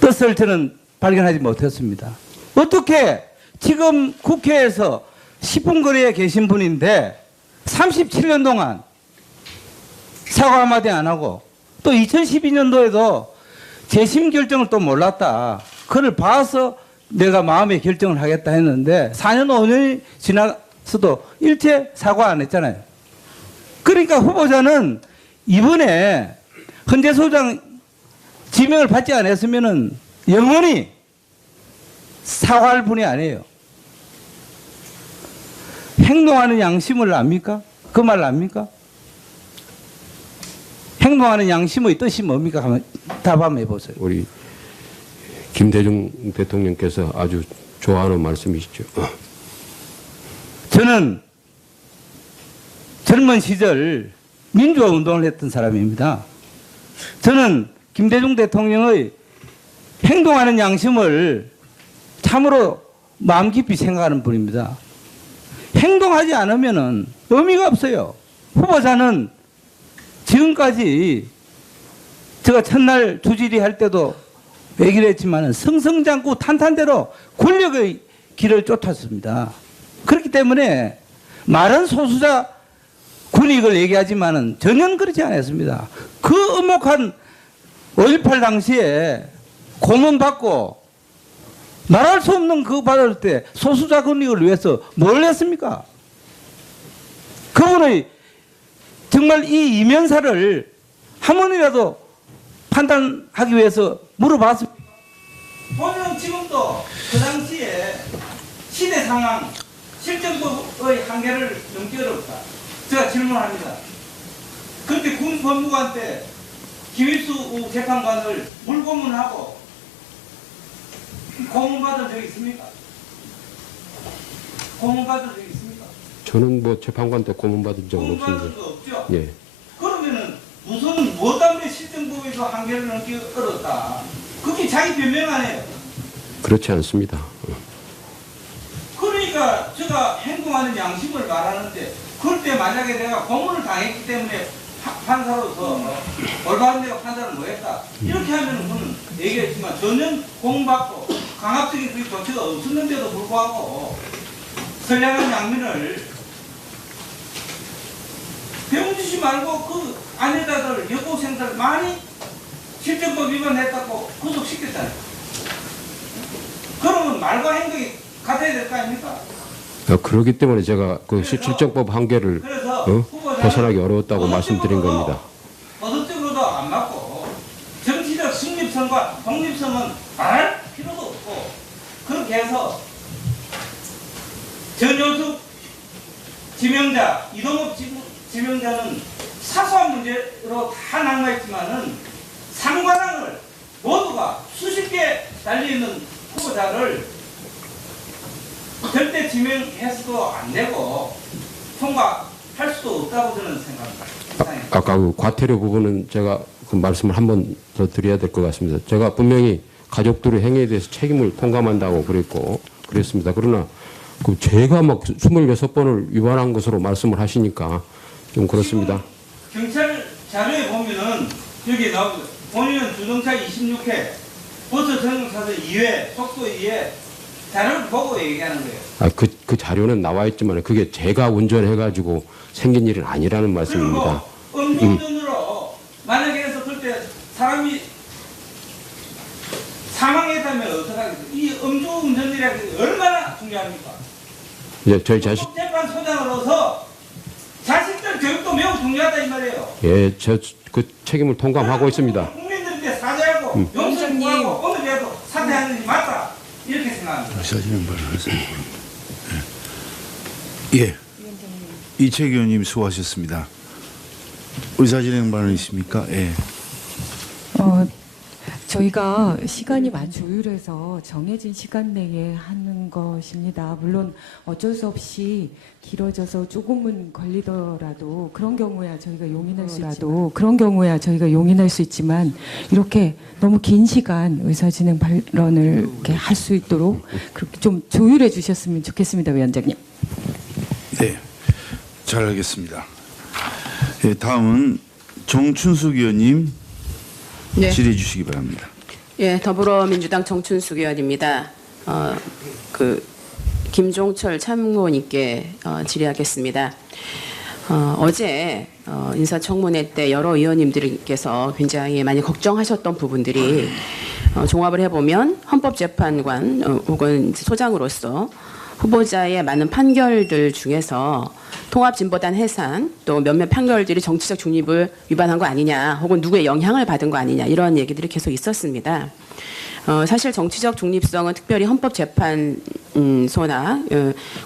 뜻을 저는 발견하지 못했습니다. 어떻게 지금 국회에서 10분 거리에 계신 분인데 37년 동안 사과 한마디 안 하고 또 2012년도에도 재심 결정을 또 몰랐다. 그걸 봐서 내가 마음의 결정을 하겠다 했는데 4년 5년이 지나서도 일체 사과 안 했잖아요. 그러니까 후보자는 이번에 헌재 소장 지명을 받지 않았으면은 영원히 사과할 분이 아니에요. 행동하는 양심을 압니까? 그 말 압니까? 행동하는 양심의 뜻이 뭡니까? 한번 답 한번 해보세요. 우리 김대중 대통령께서 아주 좋아하는 말씀이시죠. 저는 젊은 시절 민주화 운동을 했던 사람입니다. 저는 김대중 대통령의 행동하는 양심을 참으로 마음 깊이 생각하는 분입니다. 행동하지 않으면은 의미가 없어요. 후보자는 지금까지 제가 첫날 주질의 할 때도 얘기를 했지만은 승승장구 탄탄대로 권력의 길을 쫓았습니다. 그렇기 때문에 말은 소수자 군익을 얘기하지만은 전혀 그렇지 않았습니다. 그 엄혹한 5.18 당시에 고문받고 말할 수 없는 그 받을 때 소수자 권익을 위해서 뭘 했습니까? 그분의 정말 이 이면사를 한 번이라도 판단하기 위해서 물어봤습니다. 본인은 지금도 그 당시에 시대 상황, 실정법의 한계를 넘기 어렵다. 제가 질문합니다. 그렇게 군 법무관 때 김일수 재판관을 물고문하고 고문받은 적 있습니까? 고문받은 적 있습니까? 저는 뭐 재판관 때 고문받은 적은 고문받은 없습니다. 적 없죠? 예. 그러면은 무슨 뭐 때문에 실정법에서 한계를 넘기 어렵다. 그게 자기 변명 아니에요. 그렇지 않습니다. 그러니까 제가 행동하는 양심을 말하는데 그럴 때 만약에 내가 고문을 당했기 때문에 판사로서 올바른 내가 판단을 못했다. 이렇게 하면 그는 얘기했지만 전혀 고문받고 강압적인 그 조치가 없었는데도 불구하고 선량한 양민을 배움주시 말고 그 아내자들, 여고생들 많이 실정법 위반했다고 구속시켰잖아요. 그러면 말과 행동이 같아야 될 거 아닙니까? 그렇기 때문에 제가 그 실정법 한계를 벗어나기 어려웠다고 말씀드린 겁니다. 도덕적으로도 안 맞고 정치적 중립성과 독립성은 말할 필요도 없고 그렇게 해서 전효숙 지명자, 이동욱 지명자는 사소한 문제로 다 낙마했지만은 상관왕을 모두가 수십 개 달려있는 후보자를 절대 지명해서도 안 되고 통과할 수도 없다고 저는 생각합니다. 아까 그 과태료 부분은 제가 그 말씀을 한 번 더 드려야 될 것 같습니다. 제가 분명히 가족들의 행위에 대해서 책임을 통감한다고 그랬습니다. 그러나 그 제가 막 26번을 위반한 것으로 말씀을 하시니까 좀 그렇습니다. 경찰 자료에 보면은 여기 나오고 본인은 주정차 26회 버스 전용차선 2회 속도 2회 자료를 보고 얘기하는 거예요. 그 자료는 나와 있지만 그게 제가 운전해가지고 생긴 일은 아니라는 말씀입니다. 그리고 음주운전으로 만약에 해서 그때 사람이 사망했다면 어떡하겠어요? 이 음주운전이라는 게 얼마나 중요합니까? 예, 저희 자식 재판소장으로서 자식들 교육도 매우 중요하다 이 말이에요. 예, 저 그 책임을 통감하고 있습니다. 국민들께 사죄하고 용서를 구하고 오늘이라도 사퇴하는 게 맞다 이렇게 생각합니다. 의사진행 발언하세요. 예. 이채기 의원님 수고하셨습니다. 의사진행 발언이십니까? 예. 저희가 시간이 많이 조율해서 정해진 시간 내에 하는 것입니다. 물론 어쩔 수 없이 길어져서 조금은 걸리더라도 그런 경우야 저희가 용인할 수 있지만 이렇게 너무 긴 시간 의사진행 발언을 이렇게 할 수 있도록 그렇게 좀 조율해 주셨으면 좋겠습니다, 위원장님. 네, 잘 알겠습니다. 예, 다음은 정춘숙 의원님 네. 질의해 주시기 바랍니다. 예, 더불어민주당 정춘숙 의원입니다. 김종철 참고인께 질의하겠습니다. 어제 인사청문회 때 여러 의원님들께서 굉장히 많이 걱정하셨던 부분들이 종합을 해보면 헌법재판관 혹은 소장으로서 후보자의 많은 판결들 중에서 통합진보단 해산 또 몇몇 판결들이 정치적 중립을 위반한 거 아니냐 혹은 누구의 영향을 받은 거 아니냐 이런 얘기들이 계속 있었습니다. 사실 정치적 중립성은 특별히 헌법재판소나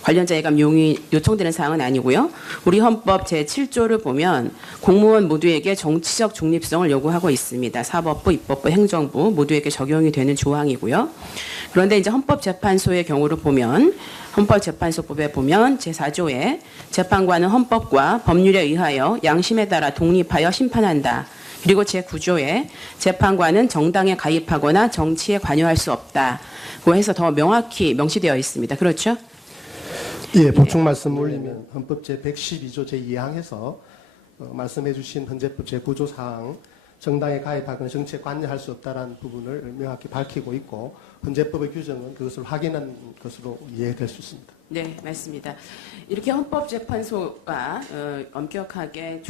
관련자 예감 용의 요청되는 사항은 아니고요. 우리 헌법 제7조를 보면 공무원 모두에게 정치적 중립성을 요구하고 있습니다. 사법부, 입법부, 행정부 모두에게 적용이 되는 조항이고요. 그런데 이제 헌법재판소의 경우를 보면 헌법재판소법에 보면 제4조에 재판관은 헌법과 법률에 의하여 양심에 따라 독립하여 심판한다. 그리고 제9조에 재판관은 정당에 가입하거나 정치에 관여할 수 없다고 해서 더 명확히 명시되어 있습니다. 그렇죠? 예, 보충 말씀 올리면 헌법 제112조 제2항에서 말씀해 주신 헌재법 제9조 사항 정당에 가입하거나 정치에 관여할 수 없다라는 부분을 명확히 밝히고 있고 헌재법의 규정은 그것을 확인한 것으로 이해될 수 있습니다. 네, 맞습니다. 이렇게 헌법재판소가 엄격하게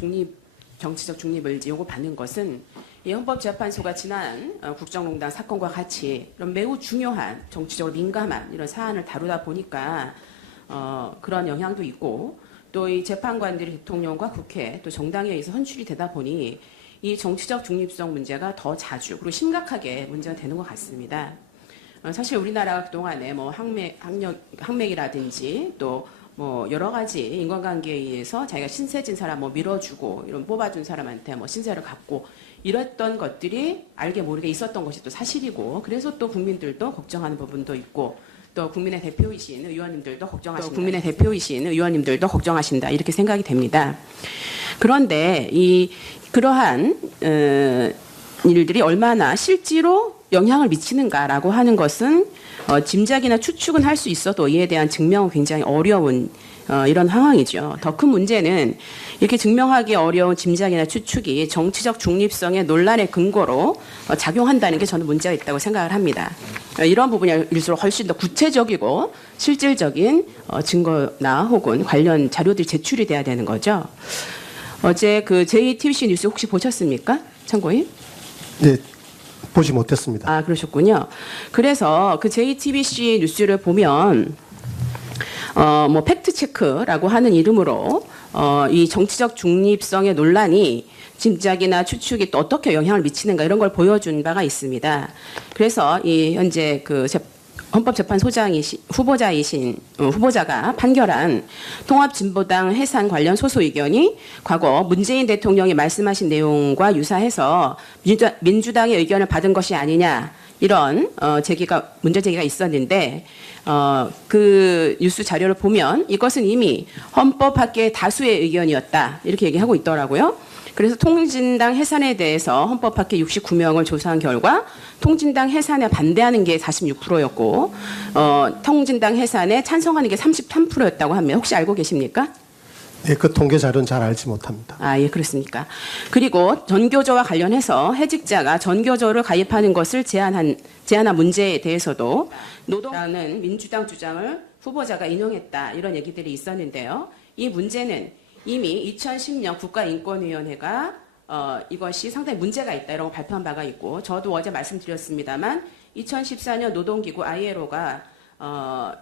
정치적 중립을 요구받는 것은 이 헌법재판소가 지난 국정농단 사건과 같이 이런 매우 중요한 정치적으로 민감한 이런 사안을 다루다 보니까 그런 영향도 있고 또 이 재판관들이 대통령과 국회 또 정당에 의해서 선출이 되다 보니 이 정치적 중립성 문제가 더 자주 그리고 심각하게 문제가 되는 것 같습니다. 사실 우리나라가 그동안에 뭐 학맥이라든지 또 뭐 여러 가지 인간관계에 의해서 자기가 신세진 사람 뭐 밀어주고 이런 뽑아준 사람한테 뭐 신세를 갚고 이랬던 것들이 알게 모르게 있었던 것이 또 사실이고 그래서 또 국민들도 걱정하는 부분도 있고 또 국민의 대표이신 의원님들도 걱정하신다 이렇게 생각이 됩니다. 그런데 그러한 일들이 얼마나 실제로 영향을 미치는가라고 하는 것은 짐작이나 추측은 할 수 있어도 이에 대한 증명은 굉장히 어려운 이런 상황이죠. 더 큰 문제는 이렇게 증명하기 어려운 짐작이나 추측이 정치적 중립성의 논란의 근거로 작용한다는 게 저는 문제가 있다고 생각을 합니다. 이런 부분일수록 훨씬 더 구체적이고 실질적인 증거나 혹은 관련 자료들이 제출이 돼야 되는 거죠. 어제 그 JTBC 뉴스 혹시 보셨습니까? 참고인? 네, 보지 못했습니다. 아, 그러셨군요. 그래서 그 JTBC 뉴스를 보면 뭐 팩트 체크라고 하는 이름으로 이 정치적 중립성의 논란이 짐작이나 추측이 또 어떻게 영향을 미치는가 이런 걸 보여준 바가 있습니다. 그래서 이 현재 그 헌법재판소장이신 후보자가 판결한 통합진보당 해산 관련 소수 의견이 과거 문재인 대통령이 말씀하신 내용과 유사해서 민주당의 의견을 받은 것이 아니냐 이런 문제 제기가 있었는데 그 뉴스 자료를 보면 이것은 이미 헌법 밖의 다수의 의견이었다 이렇게 얘기하고 있더라고요. 그래서 통진당 해산에 대해서 헌법 밖의 69명을 조사한 결과 통진당 해산에 반대하는 게 46%였고 통진당 해산에 찬성하는 게 33%였다고 합니다. 혹시 알고 계십니까? 예, 그 통계 자료는 잘 알지 못합니다. 아, 예, 그렇습니까? 그리고 전교조와 관련해서 해직자가 전교조를 가입하는 것을 제한한 문제에 대해서도 노동라는 민주당 주장을 후보자가 인용했다 이런 얘기들이 있었는데요. 이 문제는 이미 2010년 국가인권위원회가 이것이 상당히 문제가 있다 이런 거 발표한 바가 있고 저도 어제 말씀드렸습니다만 2014년 노동기구 ILO가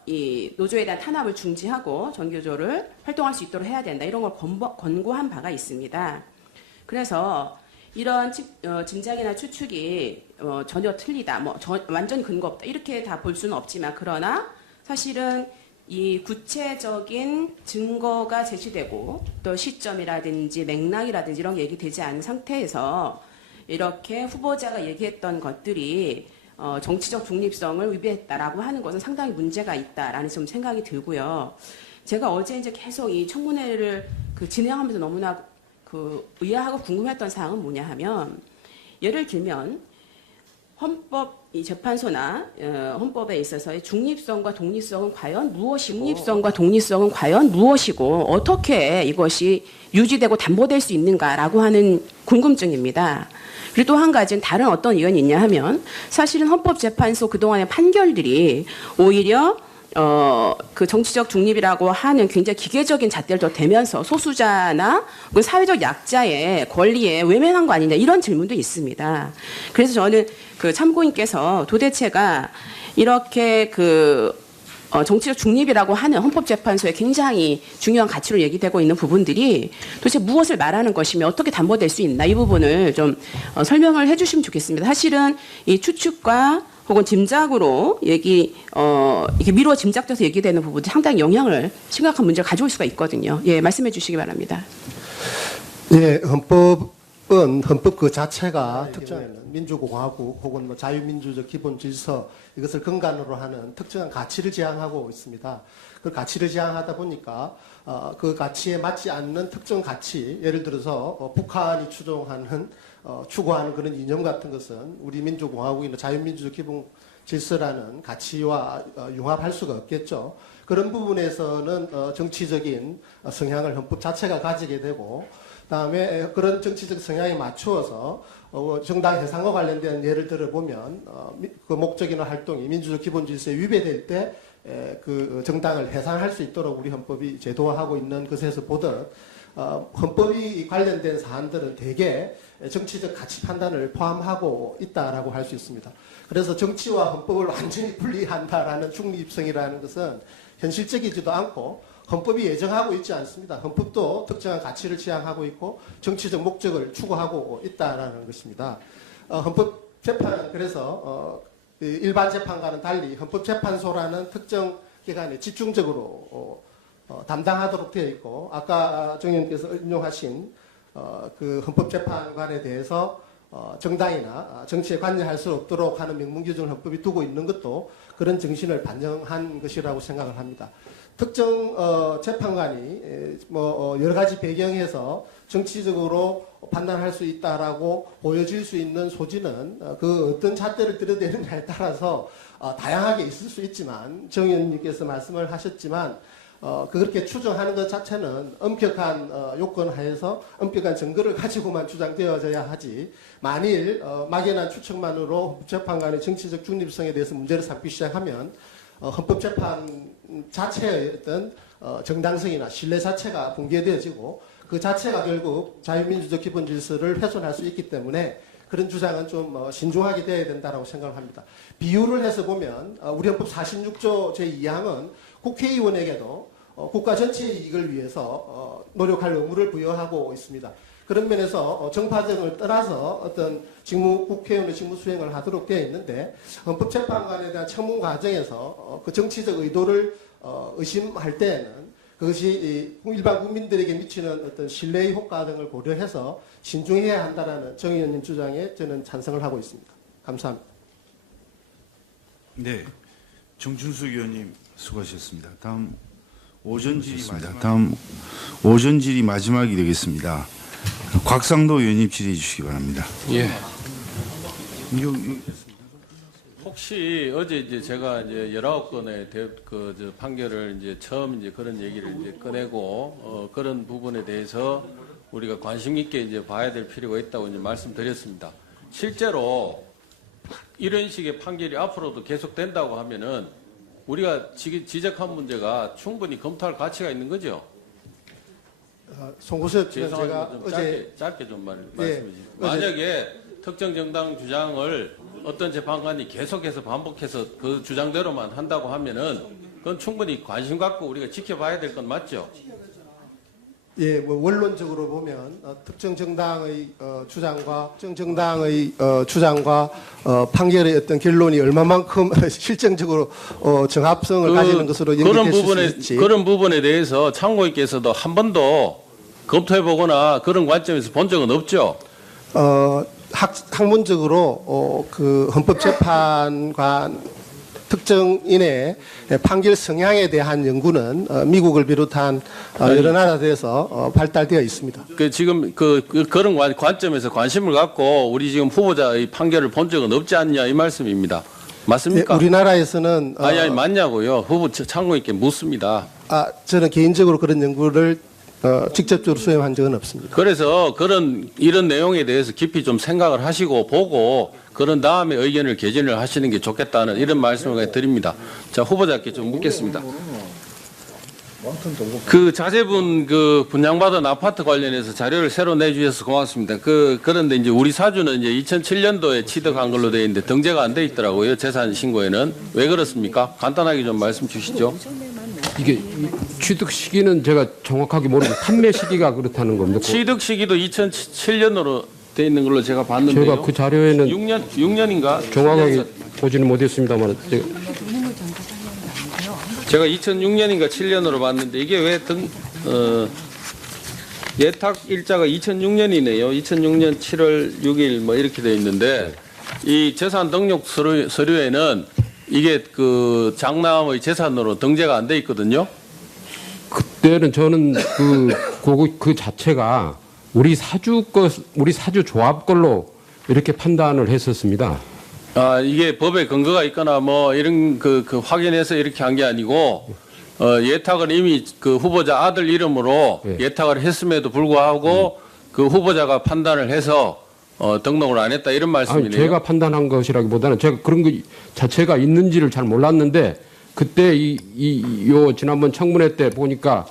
이 노조에 대한 탄압을 중지하고 전교조를 활동할 수 있도록 해야 된다 이런 걸 권고한 바가 있습니다. 그래서 이런 짐작이나 추측이 전혀 틀리다, 완전히 근거 없다 이렇게 다 볼 수는 없지만 그러나 사실은 이 구체적인 증거가 제시되고 또 시점이라든지 맥락이라든지 이런 게 얘기되지 않은 상태에서 이렇게 후보자가 얘기했던 것들이 정치적 중립성을 위배했다라고 하는 것은 상당히 문제가 있다라는 좀 생각이 들고요. 제가 어제 이제 계속 이 청문회를 진행하면서 너무나 의아하고 궁금했던 사항은 뭐냐 하면 예를 들면 재판소나 헌법에 있어서의 중립성과 독립성은 과연 무엇이고 어떻게 이것이 유지되고 담보될 수 있는가라고 하는 궁금증입니다. 그리고 또 한 가지는 다른 어떤 의견이 있냐 하면 사실은 헌법재판소 그동안의 판결들이 오히려 그 정치적 중립이라고 하는 굉장히 기계적인 잣대를 더 대면서 소수자나 그 사회적 약자의 권리에 외면한 거 아니냐 이런 질문도 있습니다. 그래서 저는 그 참고인께서 도대체가 이렇게 정치적 중립이라고 하는 헌법재판소의 굉장히 중요한 가치로 얘기되고 있는 부분들이 도대체 무엇을 말하는 것이며 어떻게 담보될 수 있나 이 부분을 좀 설명을 해주시면 좋겠습니다. 사실은 이 추측과 혹은 짐작으로 이게 미루어 짐작돼서 얘기되는 부분이 상당히 심각한 문제를 가져올 수가 있거든요. 예, 말씀해 주시기 바랍니다. 예, 헌법은 헌법 그 자체가 특정한 민주공화국 혹은 자유민주적 기본 질서 이것을 근간으로 하는 특정한 가치를 지향하고 있습니다. 그 가치를 지향하다 보니까 그 가치에 맞지 않는 특정 가치, 예를 들어서 북한이 추구하는 그런 이념 같은 것은 우리 민주공화국이나 자유민주적 기본 질서라는 가치와 융합할 수가 없겠죠. 그런 부분에서는 정치적인 성향을 헌법 자체가 가지게 되고 그다음에 그런 정치적 성향에 맞추어서 정당 해산과 관련된 예를 들어보면 그 목적이나 활동이 민주적 기본 질서에 위배될 때 그 정당을 해산할 수 있도록 우리 헌법이 제도화하고 있는 것에서 보듯 헌법이 관련된 사안들은 대개 정치적 가치 판단을 포함하고 있다라고 할 수 있습니다. 그래서 정치와 헌법을 완전히 분리한다라는 중립성이라는 것은 현실적이지도 않고 헌법이 예정하고 있지 않습니다. 헌법도 특정한 가치를 지향하고 있고 정치적 목적을 추구하고 있다라는 것입니다. 헌법재판은 그래서 일반 재판과는 달리 헌법재판소라는 특정 기관에 집중적으로 담당하도록 되어 있고 아까 정 의원께서 인용하신 그 헌법재판관에 대해서 정당이나 정치에 관여할 수 없도록 하는 명문규정을 헌법이 두고 있는 것도 그런 정신을 반영한 것이라고 생각을 합니다. 특정 재판관이 여러 가지 배경에서 정치적으로 판단할 수 있다라고 보여질 수 있는 소지는 그 어떤 잣대를 들여대느냐에 따라서 다양하게 있을 수 있지만 정 의원님께서 말씀을 하셨지만 그렇게 추정하는 것 자체는 엄격한 요건 하에서 엄격한 증거를 가지고만 주장되어져야 하지 만일 막연한 추측만으로 재판관의 정치적 중립성에 대해서 문제를 삼기 시작하면 헌법재판 자체의 어떤 정당성이나 신뢰 자체가 붕괴되어지고 그 자체가 결국 자유민주적 기본 질서를 훼손할 수 있기 때문에 그런 주장은 좀 신중하게 돼야 된다라고 생각합니다. 비유를 해서 보면 우리 헌법 46조 제2항은 국회의원에게도 국가 전체의 이익을 위해서 노력할 의무를 부여하고 있습니다. 그런 면에서 정파정을 떠나서 어떤 국회의원의 직무 수행을 하도록 되어 있는데 헌법재판관에 대한 청문 과정에서 그 정치적 의도를 의심할 때에는 그것이 일반 국민들에게 미치는 어떤 신뢰의 효과 등을 고려해서 신중해야 한다라는 정 의원님 주장에 저는 찬성을 하고 있습니다. 감사합니다. 네, 정춘숙 의원님 수고하셨습니다. 다음 오전 질의 마지막이 되겠습니다. 곽상도 의원님 질의해 주시기 바랍니다. 예. 혹시 어제 이제 제가 이제 19건의 판결을 이제 처음 이제 그런 얘기를 이제 꺼내고 그런 부분에 대해서 우리가 관심 있게 이제 봐야 될 필요가 있다고 이제 말씀드렸습니다. 실제로 이런 식의 판결이 앞으로도 계속된다고 하면은 우리가 지적한 문제가 충분히 검토할 가치가 있는 거죠. 송구섭 제가 어제 짧게 좀 말씀해 주세요. 만약에 특정 정당 주장을 어떤 재판관이 계속해서 반복해서 그 주장대로만 한다고 하면은 그건 충분히 관심 갖고 우리가 지켜봐야 될 건 맞죠? 예, 뭐 원론적으로 보면 특정 정당의 주장과 판결의 어떤 결론이 얼마만큼 실정적으로 정합성을 가지는 것으로 연결될 수 있을지 그런 부분에 대해서 참고인께서도 한 번도 검토해 보거나 그런 관점에서 본 적은 없죠. 학문적으로 그 헌법재판관 특정인의 판결 성향에 대한 연구는 미국을 비롯한 여러 나라에서 발달되어 있습니다. 지금 그런 관점에서 관심을 갖고 우리 지금 후보자의 판결을 본 적은 없지 않냐 이 말씀입니다. 맞습니까? 우리나라에서는 아니 맞냐고요. 후보 참고인께 묻습니다. 저는 개인적으로 그런 연구를 직접적으로 수행한 적은 없습니다. 그래서 이런 내용에 대해서 깊이 좀 생각을 하시고 보고 그런 다음에 의견을 개진을 하시는 게 좋겠다는 이런 말씀을 드립니다. 자, 후보자께 좀 묻겠습니다. 그 자제분 분양받은 아파트 관련해서 자료를 새로 내주셔서 고맙습니다. 그런데 이제 우리 사주는 이제 2007년도에 취득한 걸로 되어 있는데 등재가 안 돼 있더라고요. 재산 신고에는. 왜 그렇습니까? 간단하게 좀 말씀 주시죠. 이게 취득 시기는 제가 정확하게 모르고 판매 시기가 그렇다는 겁니다. 취득 시기도 2007년으로 돼 있는 걸로 제가 봤는데요. 제가 그 자료에는 6년인가? 정확하게 보지는 못했습니다만 제가 2006년인가 7년으로 봤는데 이게 왜 예탁 일자가 2006년이네요. 2006년 7월 6일 뭐 이렇게 돼 있는데 이 재산 등록 서류에는 이게 장남의 재산으로 등재가 안 돼 있거든요. 그때는 저는 그 자체가 우리 사주 조합 걸로 이렇게 판단을 했었습니다. 이게 법에 근거가 있거나 뭐 이런 확인해서 이렇게 한 게 아니고 예탁은 이미 그 후보자 아들 이름으로 예탁을 했음에도 불구하고 그 후보자가 판단을 해서 등록을 안 했다 이런 말씀이네요. 아니, 제가 판단한 것이라기보다는 제가 그런 거 자체가 있는지를 잘 몰랐는데 그때 요 지난번 청문회 때 보니까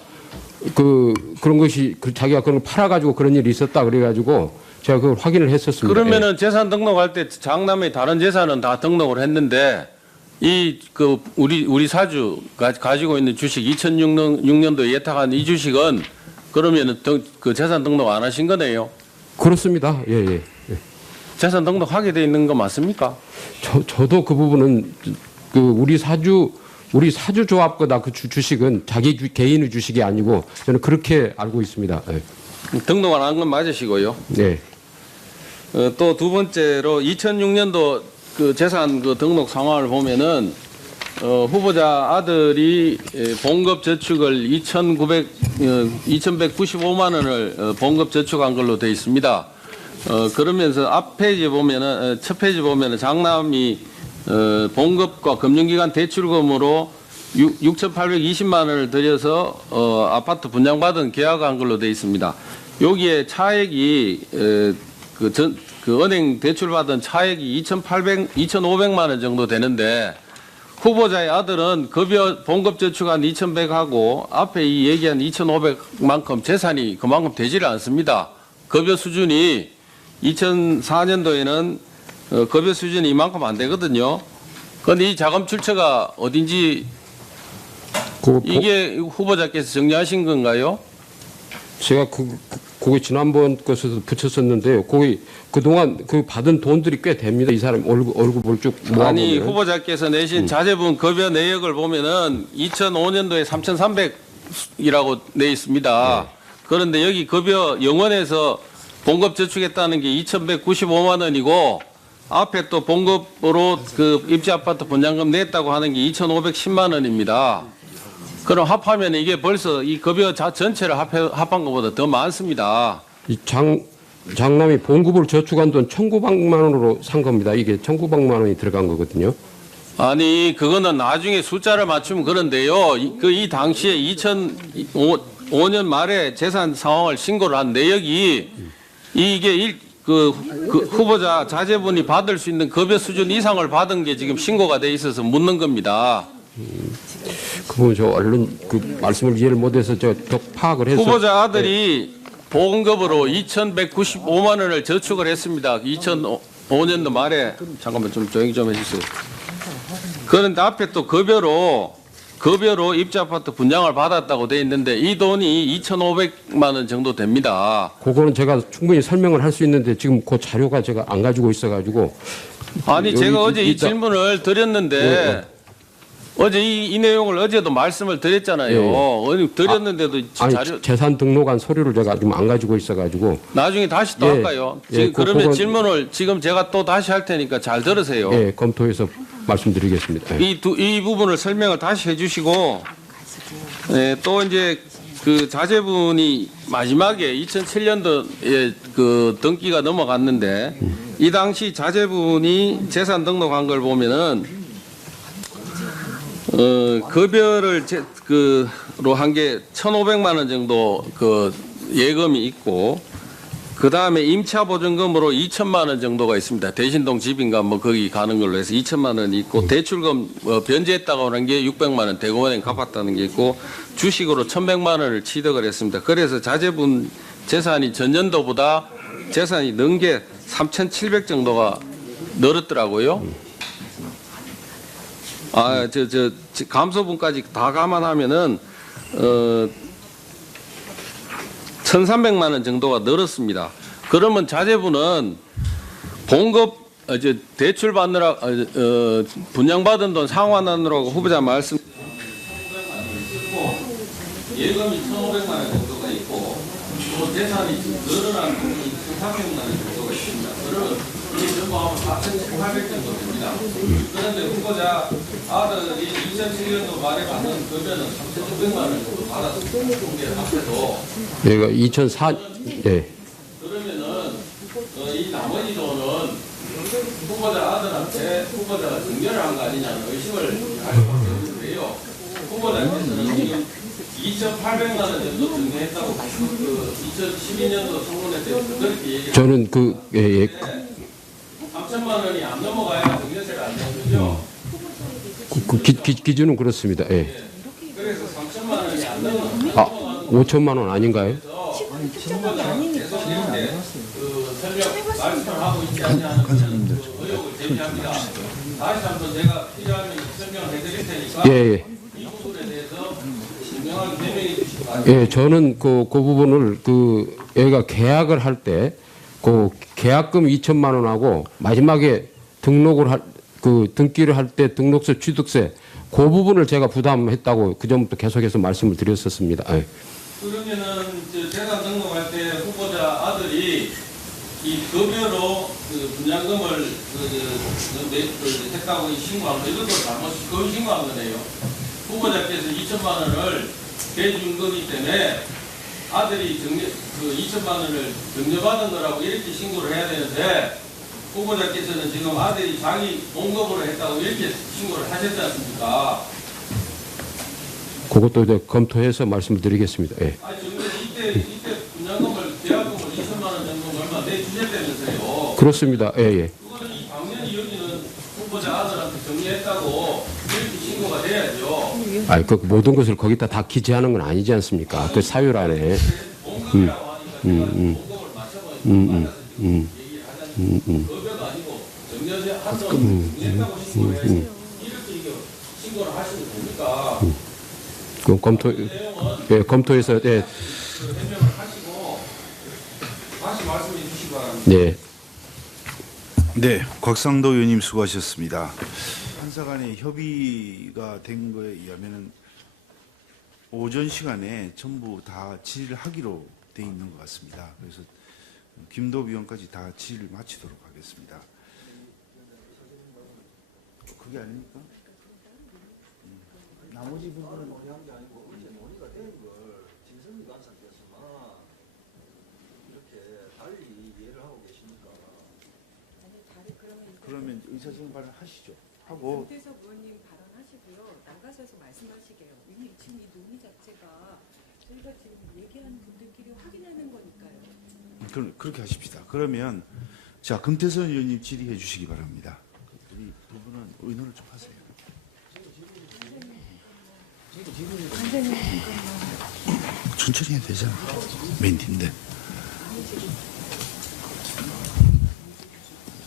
그런 것이 자기가 그런 걸 팔아가지고 그런 일이 있었다 그래가지고 제가 그걸 확인을 했었습니다. 그러면은 재산 등록할 때 장남의 다른 재산은 다 등록을 했는데 우리 사주가 가지고 있는 주식 2006년도에 예탁한 이 주식은 그러면은 그 재산 등록 안 하신 거네요. 그렇습니다. 예. 재산 등록하게 돼 있는 거 맞습니까? 저도 그 부분은 우리 사주 조합 거다 그 주식은 자기 개인의 주식이 아니고 저는 그렇게 알고 있습니다. 예. 등록 안 한 건 맞으시고요. 네. 또 두 번째로 2006년도 그 재산 등록 상황을 보면은 후보자 아들이 봉급 저축을 2,195만 원을 봉급 저축한 걸로 돼 있습니다. 그러면서 앞 페이지 보면은 첫 페이지 보면은 장남이 봉급과 금융기관 대출금으로 6,820만 원을 들여서 아파트 분양받은 계약한 걸로 돼 있습니다. 여기에 차액이 은행 대출받은 차액이 2,500만 원 정도 되는데 후보자의 아들은 급여 봉급 저축한 2,100하고 앞에 이 얘기한 2,500만큼 재산이 그만큼 되지를 않습니다. 급여 수준이 2004년도에는 급여 수준이 이만큼 안 되거든요. 그런데 이 자금 출처가 어딘지 이게 후보자께서 정리하신 건가요? 제가 거기 지난번 것에서 붙였었는데요. 거기 그동안 그 받은 돈들이 꽤 됩니다. 이 사람 얼굴 볼쭉 모아보면. 아니 후보자께서 내신 자제분 급여 내역을 보면은 2005년도에 3,300이라고 내 있습니다. 네. 그런데 여기 급여 영원에서 봉급 저축했다는 게 2,195만 원이고 앞에 또 봉급으로 그 입주아파트 분양금 냈다고 하는 게 2,510만 원입니다. 그럼 합하면 이게 벌써 이 급여 전체를 합한 것보다 더 많습니다. 이 장남이 봉급을 저축한 돈 1,900만 원으로 산 겁니다. 이게 1,900만 원이 들어간 거거든요. 아니 그거는 나중에 숫자를 맞추면 그런데요. 이 당시에 2005년 말에 재산 상황을 신고를 한 내역이 이게 그 후보자 자제분이 받을 수 있는 급여 수준 이상을 받은 게 지금 신고가 돼 있어서 묻는 겁니다. 그분 저 얼른 그 말씀을 이해를 못해서 저 더 파악을 해서 후보자 아들이 보험급으로 2,195만 원을 저축을 했습니다. 2005년도 말에 잠깐만 좀 조용히 좀 해주세요. 그런데 앞에 또 급여로 입주아파트 분양을 받았다고 돼 있는데 이 돈이 2,500만 원 정도 됩니다. 그거는 제가 충분히 설명을 할 수 있는데 지금 그 자료가 제가 안 가지고 있어가지고. 아니 제가 어제 이 질문을 드렸는데 어제 이 내용을 어제도 말씀을 드렸잖아요. 드렸는데도 아니, 재산 등록한 서류를 제가 지금 안 가지고 있어가지고. 나중에 다시 또 할까요? 지금 그러면 질문을 지금 제가 또 다시 할 테니까 잘 들으세요. 예, 검토해서 말씀드리겠습니다. 이 부분을 설명을 다시 해주시고 또 이제 그 자제분이 마지막에 2007년도에 그 등기가 넘어갔는데 이 당시 자제분이 재산 등록한 걸 보면은 급여를 그로 한 게 1,500만 원 정도 그 예금이 있고 그 다음에 임차 보증금으로 2천만 원 정도가 있습니다. 대신동 집인가 뭐 거기 가는 걸로 해서 2천만 원이 있고 대출금 변제했다고 하는 게 600만 원 대공원에 갚았다는 게 있고 주식으로 1,100만 원을 취득을 했습니다. 그래서 자제분 재산이 전년도보다 재산이 는 게 3,700 정도가 늘었더라고요. 감소분까지 다 감안하면은 1,300만 원 정도가 늘었습니다. 그러면 자제분은 봉급 대출 받느라 분양받은 돈 상환하느라고 후보자 말씀 예금이 1,500만 원 정도가 있고 또 재산이 늘어난 돈이 1,300만 원 정도가 있습니다. 그러면 이게 전부 하면 4,800 정도 됩니다. 그런데 후보자 아들이 2007년도 말에 받는 급여는 3,600만 원 정도 받았습니다. 공개를 합해도. 얘가 2004, 예. 그러면은 이 나머지 돈은 후보자 아들한테 후보자가 증여를 한 거 아니냐는 의심을 할 수밖에 없는데요. 후보자께서는 지금 2,800만 원 정도 증여했다고 2012년도 청문회 때 그렇게 얘기를 저는 3천만 원이 안 넘어가야 증여세를 안 내죠. 기준은 그렇습니다. 예. 그래서 3천만 원이 안 넘어가면 5천만 원 아닌가요? 말씀을 하고 있지 않냐는 의혹을 제기합니다. 다시 한번 제가 필요하면 설명을 해드릴 테니까 예. 이 부분에 대해서 분명하게 설명해 주시기 바랍니다. 예, 저는 그 부분을 얘가 계약을 할 때 그 계약금 2천만 원하고 마지막에 등록을 등기를 할 때 등록세 취득세 그 부분을 제가 부담했다고 그 전부터 계속해서 말씀을 드렸었습니다. 예. 그러면은 재산 등록할 때 후보자 아들이 이 급여로 분양금을 했다고 신고한 거 이것도 잘못 거의 신고한 거네요. 후보자께서 2천만 원을 대준 거기 때문에 아들이 2천만 원을 증여받은 거라고 이렇게 신고를 해야 되는데 후보자께서는 지금 아들이 자기 봉급으로 했다고 이렇게 신고를 하셨지 않습니까? 그것도 이제 검토해서 말씀을 드리겠습니다. 예. 아니, 이때 분양금을 계약금을 2천만 원 정도 얼마 내주셨다면서요. 그렇습니다. 예. 그거는 당연히 여기는 후보자 아들한테 정리했다고 이렇게 신고가 돼야죠. 그 모든 것을 거기다 다 기재하는 건 아니지 않습니까? 그 사유란에. 봉급이라고 하니까 봉급을 맞춰보니까 법여가 아니고 정려제 한번 냈다고 신고를 해야지 이렇게 이게 신고를 하시면 됩니까? 그럼 검토해서 그 해명을 하시고 다시 말씀해 주시기 바랍니다. 네. 네, 곽상도 의원님 수고하셨습니다. 판사 간의 협의가 된 거에 의하면은 오전 시간에 전부 다 질의를 하기로 돼 있는 것 같습니다. 그래서 김도비 의원까지 다 질의를 마치도록 하겠습니다. 그게 아닙니까? 나머지 부분은 논의한 게 아니고 어제 논의가 된 걸 진성이 간사께서만 이렇게 달리 이해를 하고 계십니까? 그러면 의사진행 발언 하시죠. 하고 김태섭 의원님 발언하시고요. 나가셔서 말씀하시게요. 의원님 지금 이 논의 자체가 저희가 지금 얘기하는 분들끼리 확인하는 거니까요. 그렇게 하십시다. 그러면 자 금태선 의원님 질의해 주시기 바랍니다. 우리 두 분은 의논을 좀 하세요. 천천히 해도 되잖아. 멘티인데.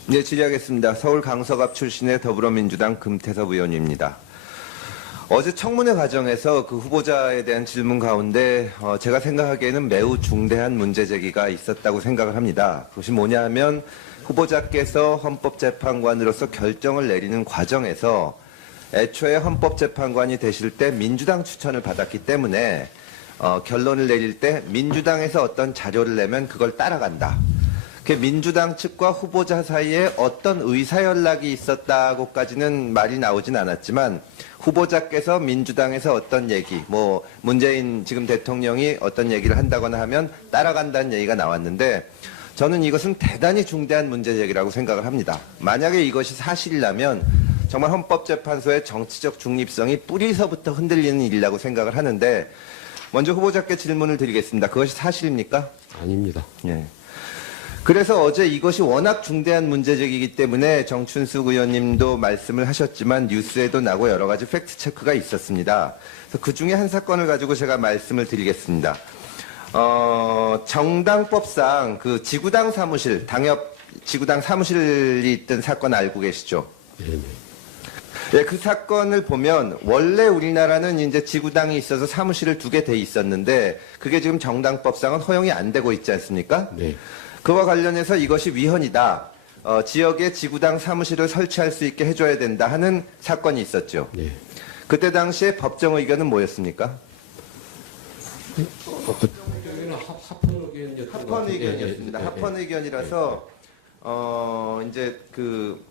네, 질의하겠습니다. 서울 강서갑 출신의 더불어민주당 금태섭 의원입니다. 어제 청문회 과정에서 그 후보자에 대한 질문 가운데 제가 생각하기에는 매우 중대한 문제 제기가 있었다고 생각을 합니다. 그것이 뭐냐 하면 후보자께서 헌법재판관으로서 결정을 내리는 과정에서 애초에 헌법재판관이 되실 때 민주당 추천을 받았기 때문에 결론을 내릴 때 민주당에서 어떤 자료를 내면 그걸 따라간다. 그 민주당 측과 후보자 사이에 어떤 의사연락이 있었다고까지는 말이 나오진 않았지만 후보자께서 민주당에서 어떤 얘기, 뭐 문재인 지금 대통령이 어떤 얘기를 한다거나 하면 따라간다는 얘기가 나왔는데 저는 이것은 대단히 중대한 문제 제기라고 생각을 합니다. 만약에 이것이 사실이라면 정말 헌법재판소의 정치적 중립성이 뿌리서부터 흔들리는 일이라고 생각을 하는데 먼저 후보자께 질문을 드리겠습니다. 그것이 사실입니까? 아닙니다. 예. 그래서 어제 이것이 워낙 중대한 문제제기이기 때문에 정춘숙 의원님도 말씀을 하셨지만 뉴스에도 나고 여러 가지 팩트 체크가 있었습니다. 그래서 그 중에 한 사건을 가지고 제가 말씀을 드리겠습니다. 정당법상 그 지구당 사무실, 당협 지구당 사무실이 있던 사건 알고 계시죠? 네, 그 사건을 보면 원래 우리나라는 이제 지구당이 있어서 사무실을 두게 돼 있었는데 그게 지금 정당법상은 허용이 안 되고 있지 않습니까? 네. 그와 관련해서 이것이 위헌이다. 지역에 지구당 사무실을 설치할 수 있게 해줘야 된다 하는 사건이 있었죠. 네. 그때 당시에 법정 의견은 뭐였습니까? 합헌 의견이었습니다. 합헌 의견이라서 이제 그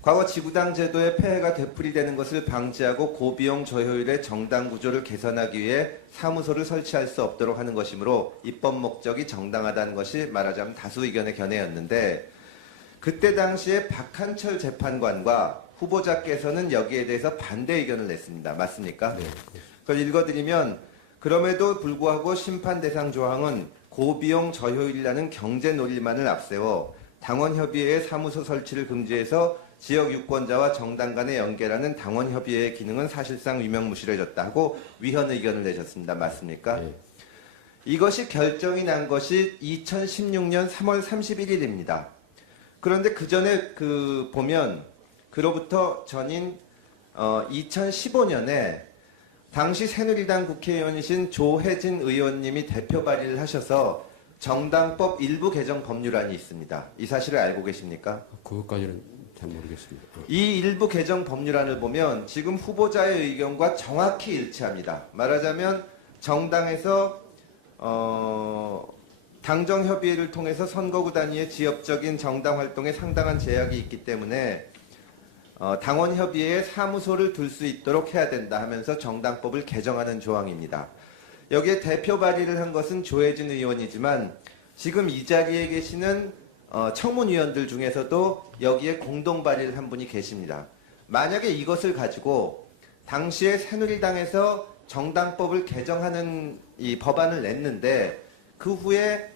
과거 지구당 제도의 폐해가 되풀이되는 것을 방지하고 고비용 저효율의 정당 구조를 개선하기 위해 사무소를 설치할 수 없도록 하는 것이므로 입법 목적이 정당하다는 것이 말하자면 다수 의견의 견해였는데 그때 당시에 박한철 재판관과 후보자께서는 여기에 대해서 반대 의견을 냈습니다. 맞습니까? 네. 그걸 읽어드리면 그럼에도 불구하고 심판 대상 조항은 고비용 저효율이라는 경제 논리만을 앞세워 당원협의회의 사무소 설치를 금지해서 지역 유권자와 정당 간의 연계라는 당원협의회의 기능은 사실상 유명무실해졌다 하고 위헌 의견을 내셨습니다. 맞습니까? 네. 이것이 결정이 난 것이 2016년 3월 31일입니다. 그런데 그 전에 보면 그로부터 전인 2015년에 당시 새누리당 국회의원이신 조혜진 의원님이 대표 발의를 하셔서 정당법 일부 개정 법률안이 있습니다. 이 사실을 알고 계십니까? 그것까지는 잘 모르겠습니다. 이 일부 개정 법률안을 보면 지금 후보자의 의견과 정확히 일치합니다. 말하자면 정당에서 당정협의회를 통해서 선거구 단위의 지역적인 정당 활동에 상당한 제약이 있기 때문에 당원협의회에 사무소를 둘 수 있도록 해야 된다 하면서 정당법을 개정하는 조항입니다. 여기에 대표 발의를 한 것은 조혜진 의원이지만 지금 이 자리에 계시는 청문위원들 중에서도 여기에 공동 발의를 한 분이 계십니다. 만약에 이것을 가지고 당시에 새누리당에서 정당법을 개정하는 이 법안을 냈는데 그 후에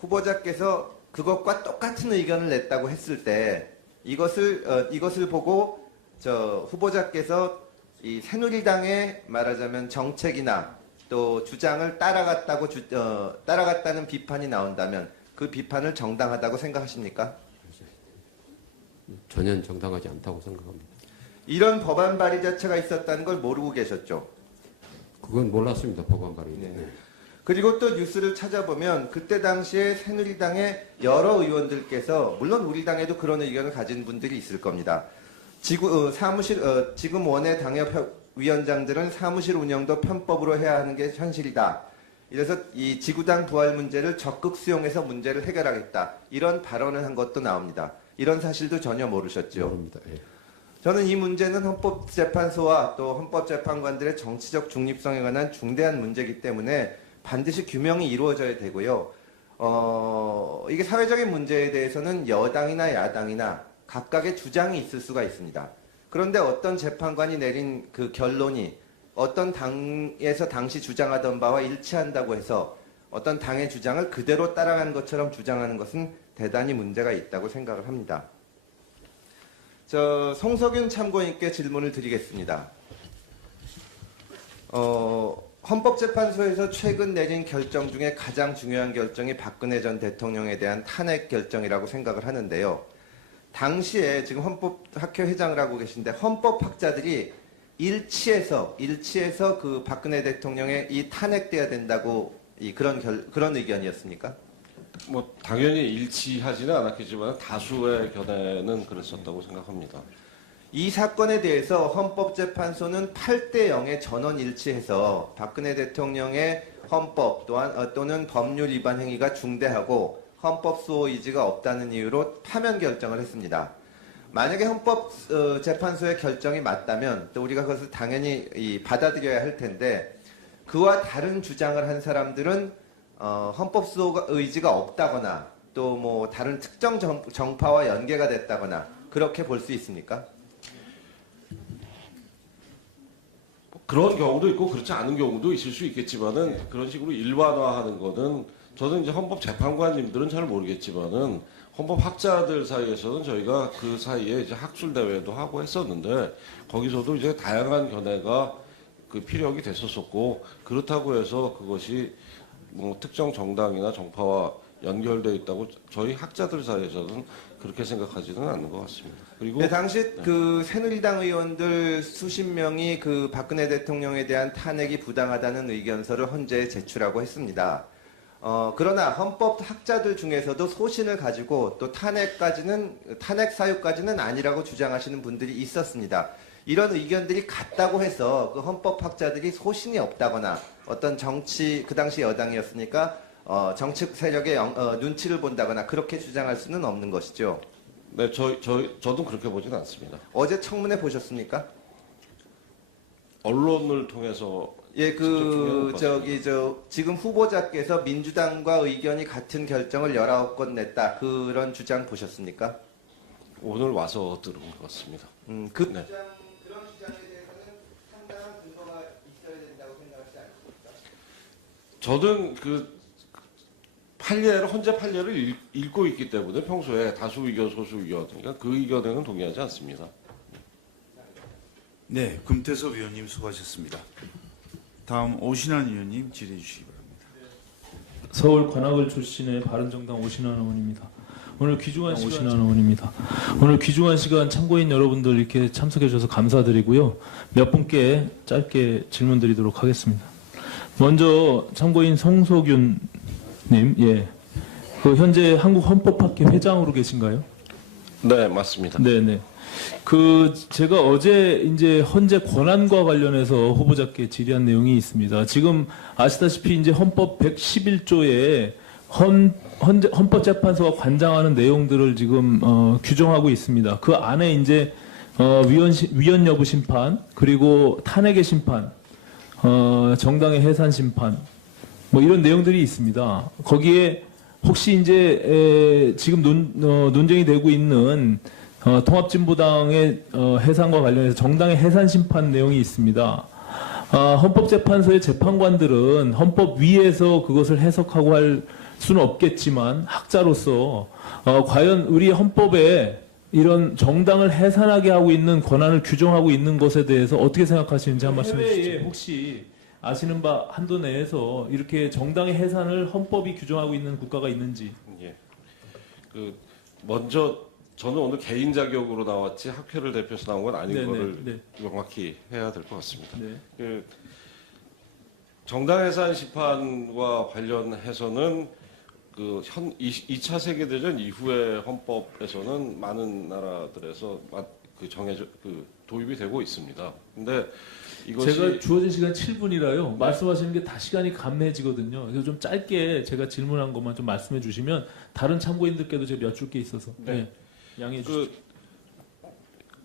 후보자께서 그것과 똑같은 의견을 냈다고 했을 때 이것을 보고 후보자께서 이 새누리당의 말하자면 정책이나 또 주장을 따라갔다는 비판이 나온다면 그 비판을 정당하다고 생각하십니까? 전혀 정당하지 않다고 생각합니다. 이런 법안 발의 자체가 있었다는 걸 모르고 계셨죠? 그건 몰랐습니다. 법안 발의. 네. 그리고 또 뉴스를 찾아보면 그때 당시에 새누리당의 여러 의원들께서 물론 우리 당에도 그런 의견을 가진 분들이 있을 겁니다. 지금 원외 당협위원장들은 사무실 운영도 편법으로 해야 하는 게 현실이다. 이래서 이 지구당 부활 문제를 적극 수용해서 문제를 해결하겠다. 이런 발언을 한 것도 나옵니다. 이런 사실도 전혀 모르셨죠? 모릅니다. 예. 저는 이 문제는 헌법재판소와 또 헌법재판관들의 정치적 중립성에 관한 중대한 문제이기 때문에 반드시 규명이 이루어져야 되고요. 이게 사회적인 문제에 대해서는 여당이나 야당이나 각각의 주장이 있을 수가 있습니다. 그런데 어떤 재판관이 내린 그 결론이 어떤 당에서 당시 주장하던 바와 일치한다고 해서 어떤 당의 주장을 그대로 따라간 것처럼 주장하는 것은 대단히 문제가 있다고 생각을 합니다. 송석윤 참고인께 질문을 드리겠습니다. 헌법재판소에서 최근 내린 결정 중에 가장 중요한 결정이 박근혜 전 대통령에 대한 탄핵 결정이라고 생각을 하는데요. 당시에 지금 헌법학회 회장을 하고 계신데 헌법학자들이 일치해서 그 박근혜 대통령의 이 탄핵돼야 된다고 그런 의견이었습니까? 뭐 당연히 일치하지는 않았겠지만 다수의 견해는 그랬었다고 생각합니다. 이 사건에 대해서 헌법재판소는 8대 0의 전원 일치해서 박근혜 대통령의 헌법 또는 법률 위반 행위가 중대하고 헌법 수호 의지가 없다는 이유로 파면 결정을 했습니다. 만약에 헌법재판소의 결정이 맞다면 또 우리가 그것을 당연히 받아들여야 할 텐데 그와 다른 주장을 한 사람들은 헌법 수호 의지가 없다거나 또 뭐 다른 특정 정파와 연계가 됐다거나 그렇게 볼 수 있습니까? 그런 경우도 있고 그렇지 않은 경우도 있을 수 있겠지만은 그런 식으로 일반화하는 거는 저는 이제 헌법재판관님들은 잘 모르겠지만은 헌법학자들 사이에서는 저희가 그 사이에 이제 학술 대회도 하고 했었는데 거기서도 이제 다양한 견해가 그 피력이 됐었었고 그렇다고 해서 그것이 뭐 특정 정당이나 정파와 연결되어 있다고 저희 학자들 사이에서는 그렇게 생각하지는 않는 것 같습니다. 그리고 네, 당시 그 새누리당 의원들 수십 명이 그 박근혜 대통령에 대한 탄핵이 부당하다는 의견서를 헌재에 제출하고 했습니다. 그러나 헌법학자들 중에서도 소신을 가지고 또 탄핵 사유까지는 아니라고 주장하시는 분들이 있었습니다. 이런 의견들이 같다고 해서 그 헌법학자들이 소신이 없다거나 어떤 그 당시 여당이었으니까 정치 세력의 눈치를 본다거나 그렇게 주장할 수는 없는 것이죠. 네, 저도 그렇게 보지는 않습니다. 어제 청문회 보셨습니까? 언론을 통해서 예, 지금 후보자께서 민주당과 의견이 같은 결정을 19건 냈다. 그런 주장 보셨습니까? 오늘 와서 들은 것 같습니다. 그런 주장에 대해서는 상당한 근거가 있어야 된다고 생각하지 않습니까? 저는 헌재 판례를 읽고 있기 때문에 평소에 다수 의견, 소수 의견, 그러니까 그 의견에는 동의하지 않습니다. 네, 금태섭 의원님 수고하셨습니다. 다음 오신환 의원님 질의해 주시기 바랍니다. 서울 관악을 출신의 바른정당 오신환 의원입니다. 오늘 귀중한 시간 참고인 여러분들 이렇게 참석해 주셔서 감사드리고요. 몇 분께 짧게 질문드리도록 하겠습니다. 먼저 참고인 송석윤 님, 예. 현재 한국헌법학회 회장으로 계신가요? 네, 맞습니다. 네네. 제가 어제 이제 헌재 권한과 관련해서 후보자께 질의한 내용이 있습니다. 지금 아시다시피 이제 헌법 111조에 헌법재판소가 관장하는 내용들을 지금 규정하고 있습니다. 그 안에 이제 위헌 여부 심판, 그리고 탄핵의 심판, 정당의 해산 심판, 뭐 이런 내용들이 있습니다. 거기에 혹시 이제 지금 논쟁이 되고 있는 통합진보당의 해산과 관련해서 정당의 해산 심판 내용이 있습니다. 헌법재판소의 재판관들은 헌법 위에서 그것을 해석하고 할 수는 없겠지만 학자로서 과연 우리 헌법에 이런 정당을 해산하게 하고 있는 권한을 규정하고 있는 것에 대해서 어떻게 생각하시는지 한 말씀 해주시죠. 해외에 혹시 아시는 바 한도 내에서 이렇게 정당의 해산을 헌법이 규정하고 있는 국가가 있는지. 예. 먼저 저는 오늘 개인 자격으로 나왔지 학회를 대표해서 나온 건 아닌 네네, 거를 네. 명확히 해야 될 것 같습니다. 네. 그 정당 해산 심판과 관련해서는 그 2차 세계대전 이후의 헌법에서는 많은 나라들에서 그 정해져 그 도입이 되고 있습니다. 근데 이것이 제가 주어진 시간 7분이라요. 말씀하시는 게 다 시간이 감해지거든요. 그래서 좀 짧게 제가 질문한 것만 좀 말씀해 주시면 다른 참고인들께도 제가 여쭐 게 있어서 네. 양해해 주시죠.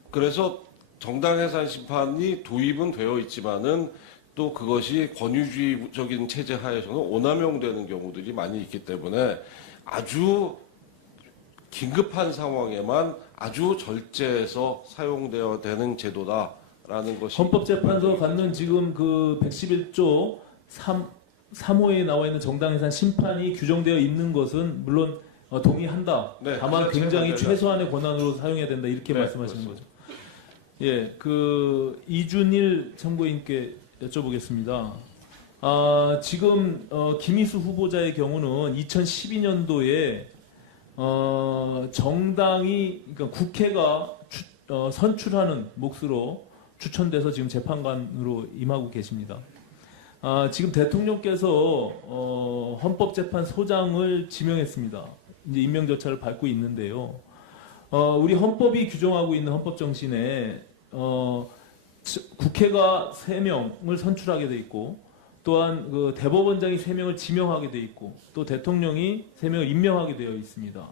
그래서 정당 해산 심판이 도입은 되어 있지만은 또 그것이 권위주의적인 체제 하에서는 오남용되는 경우들이 많이 있기 때문에 아주 긴급한 상황에만 아주 절제해서 사용되어야 되는 제도다라는 것이 헌법재판소가 갖는 지금 그 111조 3호에 나와 있는 정당해산 심판이 규정되어 있는 것은 물론 동의한다. 네, 다만 제가 굉장히 제가 최소한의 권한으로 사용해야 된다 이렇게 네, 말씀하시는 그렇습니다. 거죠. 예, 그 이준일 참고인께 여쭤보겠습니다. 지금 김희수 후보자의 경우는 2012년도에 정당이 그러니까 국회가 선출하는 몫으로 추천돼서 지금 재판관으로 임하고 계십니다. 지금 대통령께서 헌법재판소장을 지명했습니다. 이제 임명 절차를 밟고 있는데요. 우리 헌법이 규정하고 있는 헌법 정신에 국회가 3명을 선출하게 돼 있고 또한 그 대법원장이 3명을 지명하게 돼 있고 또 대통령이 3명을 임명하게 되어 있습니다.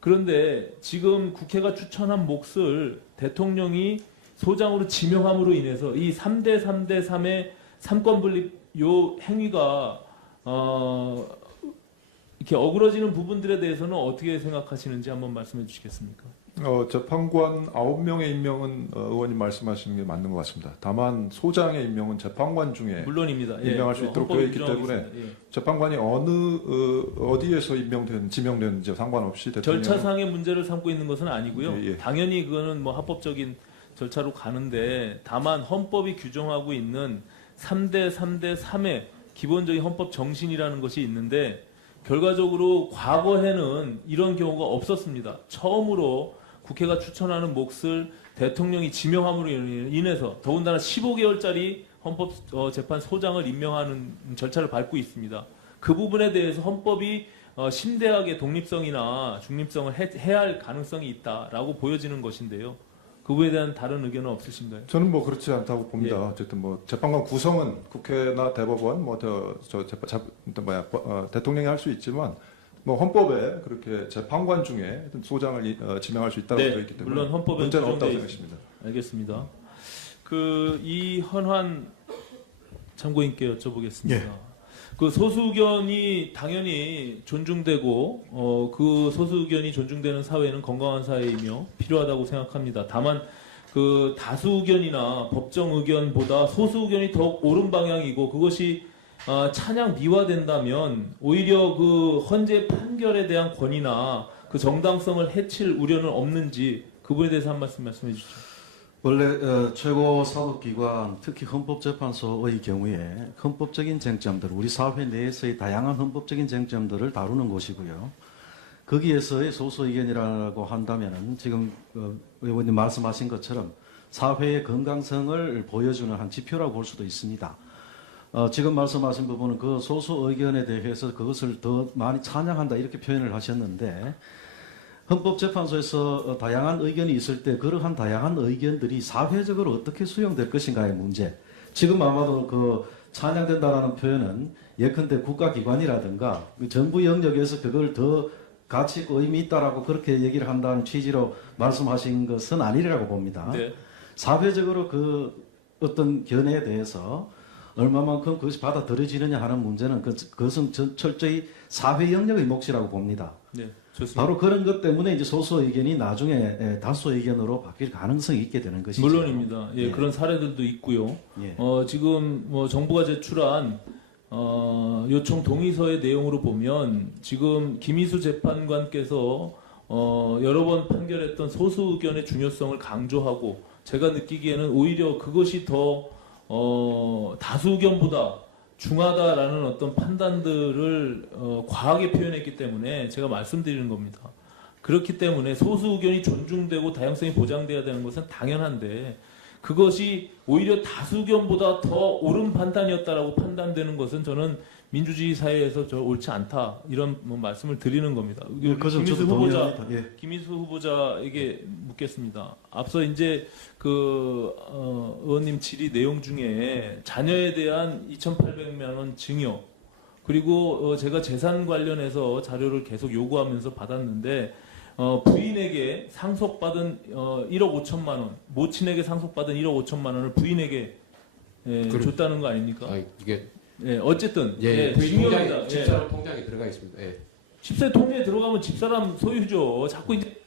그런데 지금 국회가 추천한 몫을 대통령이 소장으로 지명함으로 인해서 이 3대 3대 3의 삼권분립 요 행위가 이렇게 어그러지는 부분들에 대해서는 어떻게 생각하시는지 한번 말씀해 주시겠습니까? 재판관 9명의 임명은 의원님 말씀하시는 게 맞는 것 같습니다. 다만 소장의 임명은 재판관 중에 물론입니다. 임명할 수 있도록 되어 있기 때문에 재판관이 어디에서 지명되는지 상관없이 대통령 절차상의 문제를 삼고 있는 것은 아니고요. 예. 당연히 그거는 뭐 합법적인 절차로 가는데 다만 헌법이 규정하고 있는 3대 3대 3의 기본적인 헌법 정신이라는 것이 있는데 결과적으로 과거에는 이런 경우가 없었습니다. 처음으로 국회가 추천하는 몫을 대통령이 지명함으로 인해서 더군다나 15개월짜리 헌법재판소장을 임명하는 절차를 밟고 있습니다. 그 부분에 대해서 헌법이 심대하게 독립성이나 중립성을 해야 할 가능성이 있다라고 보여지는 것인데요. 그 부분에 대한 다른 의견은 없으신가요? 저는 뭐 그렇지 않다고 봅니다. 예. 어쨌든 뭐 재판관 구성은 국회나 대법원 대통령이 할 수 있지만 뭐 헌법에 그렇게 재판관 중에 소장을 지명할 수 있다고 되어 있기 때문에 물론 헌법에 문제는 없다고 규정되어 생각합니다. 알겠습니다. 그 이헌환 참고인께 여쭤보겠습니다. 예. 그 소수 의견이 당연히 존중되고 그 소수 의견이 존중되는 사회는 건강한 사회이며 필요하다고 생각합니다. 다만 그 다수 의견이나 법정 의견보다 소수 의견이 더욱 옳은 방향이고 그것이 찬양 미화된다면 오히려 그 헌재 판결에 대한 권위나 그 정당성을 해칠 우려는 없는지 그 부분에 대해서 한 말씀해 주시죠. 원래 최고 사법기관 특히 헌법재판소의 경우에 헌법적인 쟁점들 우리 사회 내에서의 다양한 헌법적인 쟁점들을 다루는 곳이고요. 거기에서의 소수 의견이라고 한다면은 지금 의원님 말씀하신 것처럼 사회의 건강성을 보여주는 한 지표라고 볼 수도 있습니다. 지금 말씀하신 부분은 그 소수 의견에 대해서 그것을 더 많이 찬양한다 이렇게 표현을 하셨는데 헌법재판소에서 다양한 의견이 있을 때 그러한 다양한 의견들이 사회적으로 어떻게 수용될 것인가의 문제. 지금 아마도 그 찬양된다라는 표현은 예컨대 국가기관이라든가 정부 영역에서 그걸 더 가치 있고 의미 있다라고 그렇게 얘기를 한다는 취지로 말씀하신 것은 아니라고 봅니다. 네. 사회적으로 그 어떤 견해에 대해서 얼마만큼 그것이 받아들여지느냐 하는 문제는 그것은 철저히 사회 영역의 몫이라고 봅니다. 네, 좋습니다. 바로 그런 것 때문에 이제 소수 의견이 나중에 다수 의견으로 바뀔 가능성이 있게 되는 것이죠. 물론입니다. 예, 예. 그런 사례들도 있고요. 예. 지금 뭐 정부가 제출한 요청 동의서의 내용으로 보면 지금 김희수 재판관께서 여러 번 판결했던 소수 의견의 중요성을 강조하고 제가 느끼기에는 오히려 그것이 더 다수 의견보다 중하다라는 어떤 판단들을 과하게 표현했기 때문에 제가 말씀드리는 겁니다. 그렇기 때문에 소수 의견이 존중되고 다양성이 보장돼야 되는 것은 당연한데 그것이 오히려 다수 의견보다 더 옳은 판단이었다라고 판단되는 것은 저는 민주주의 사회에서 저 옳지 않다 이런 뭐 말씀을 드리는 겁니다. 예, 그것은 저도 동의합니다. 예. 김인수 후보자에게 묻겠습니다. 앞서 이제 그 의원님 질의 내용 중에 자녀에 대한 2,800만 원 증여 그리고 제가 재산 관련해서 자료를 계속 요구하면서 받았는데 부인에게 상속받은 1억 5천만 원, 모친에게 상속받은 1억 5천만 원을 부인에게 줬다는 거 아닙니까? 이게 어쨌든 부인 통장에, 중요합니다. 집사람 통장에 들어가 있습니다. 집세 통장에 들어가면 집사람 소유죠. 자꾸 이제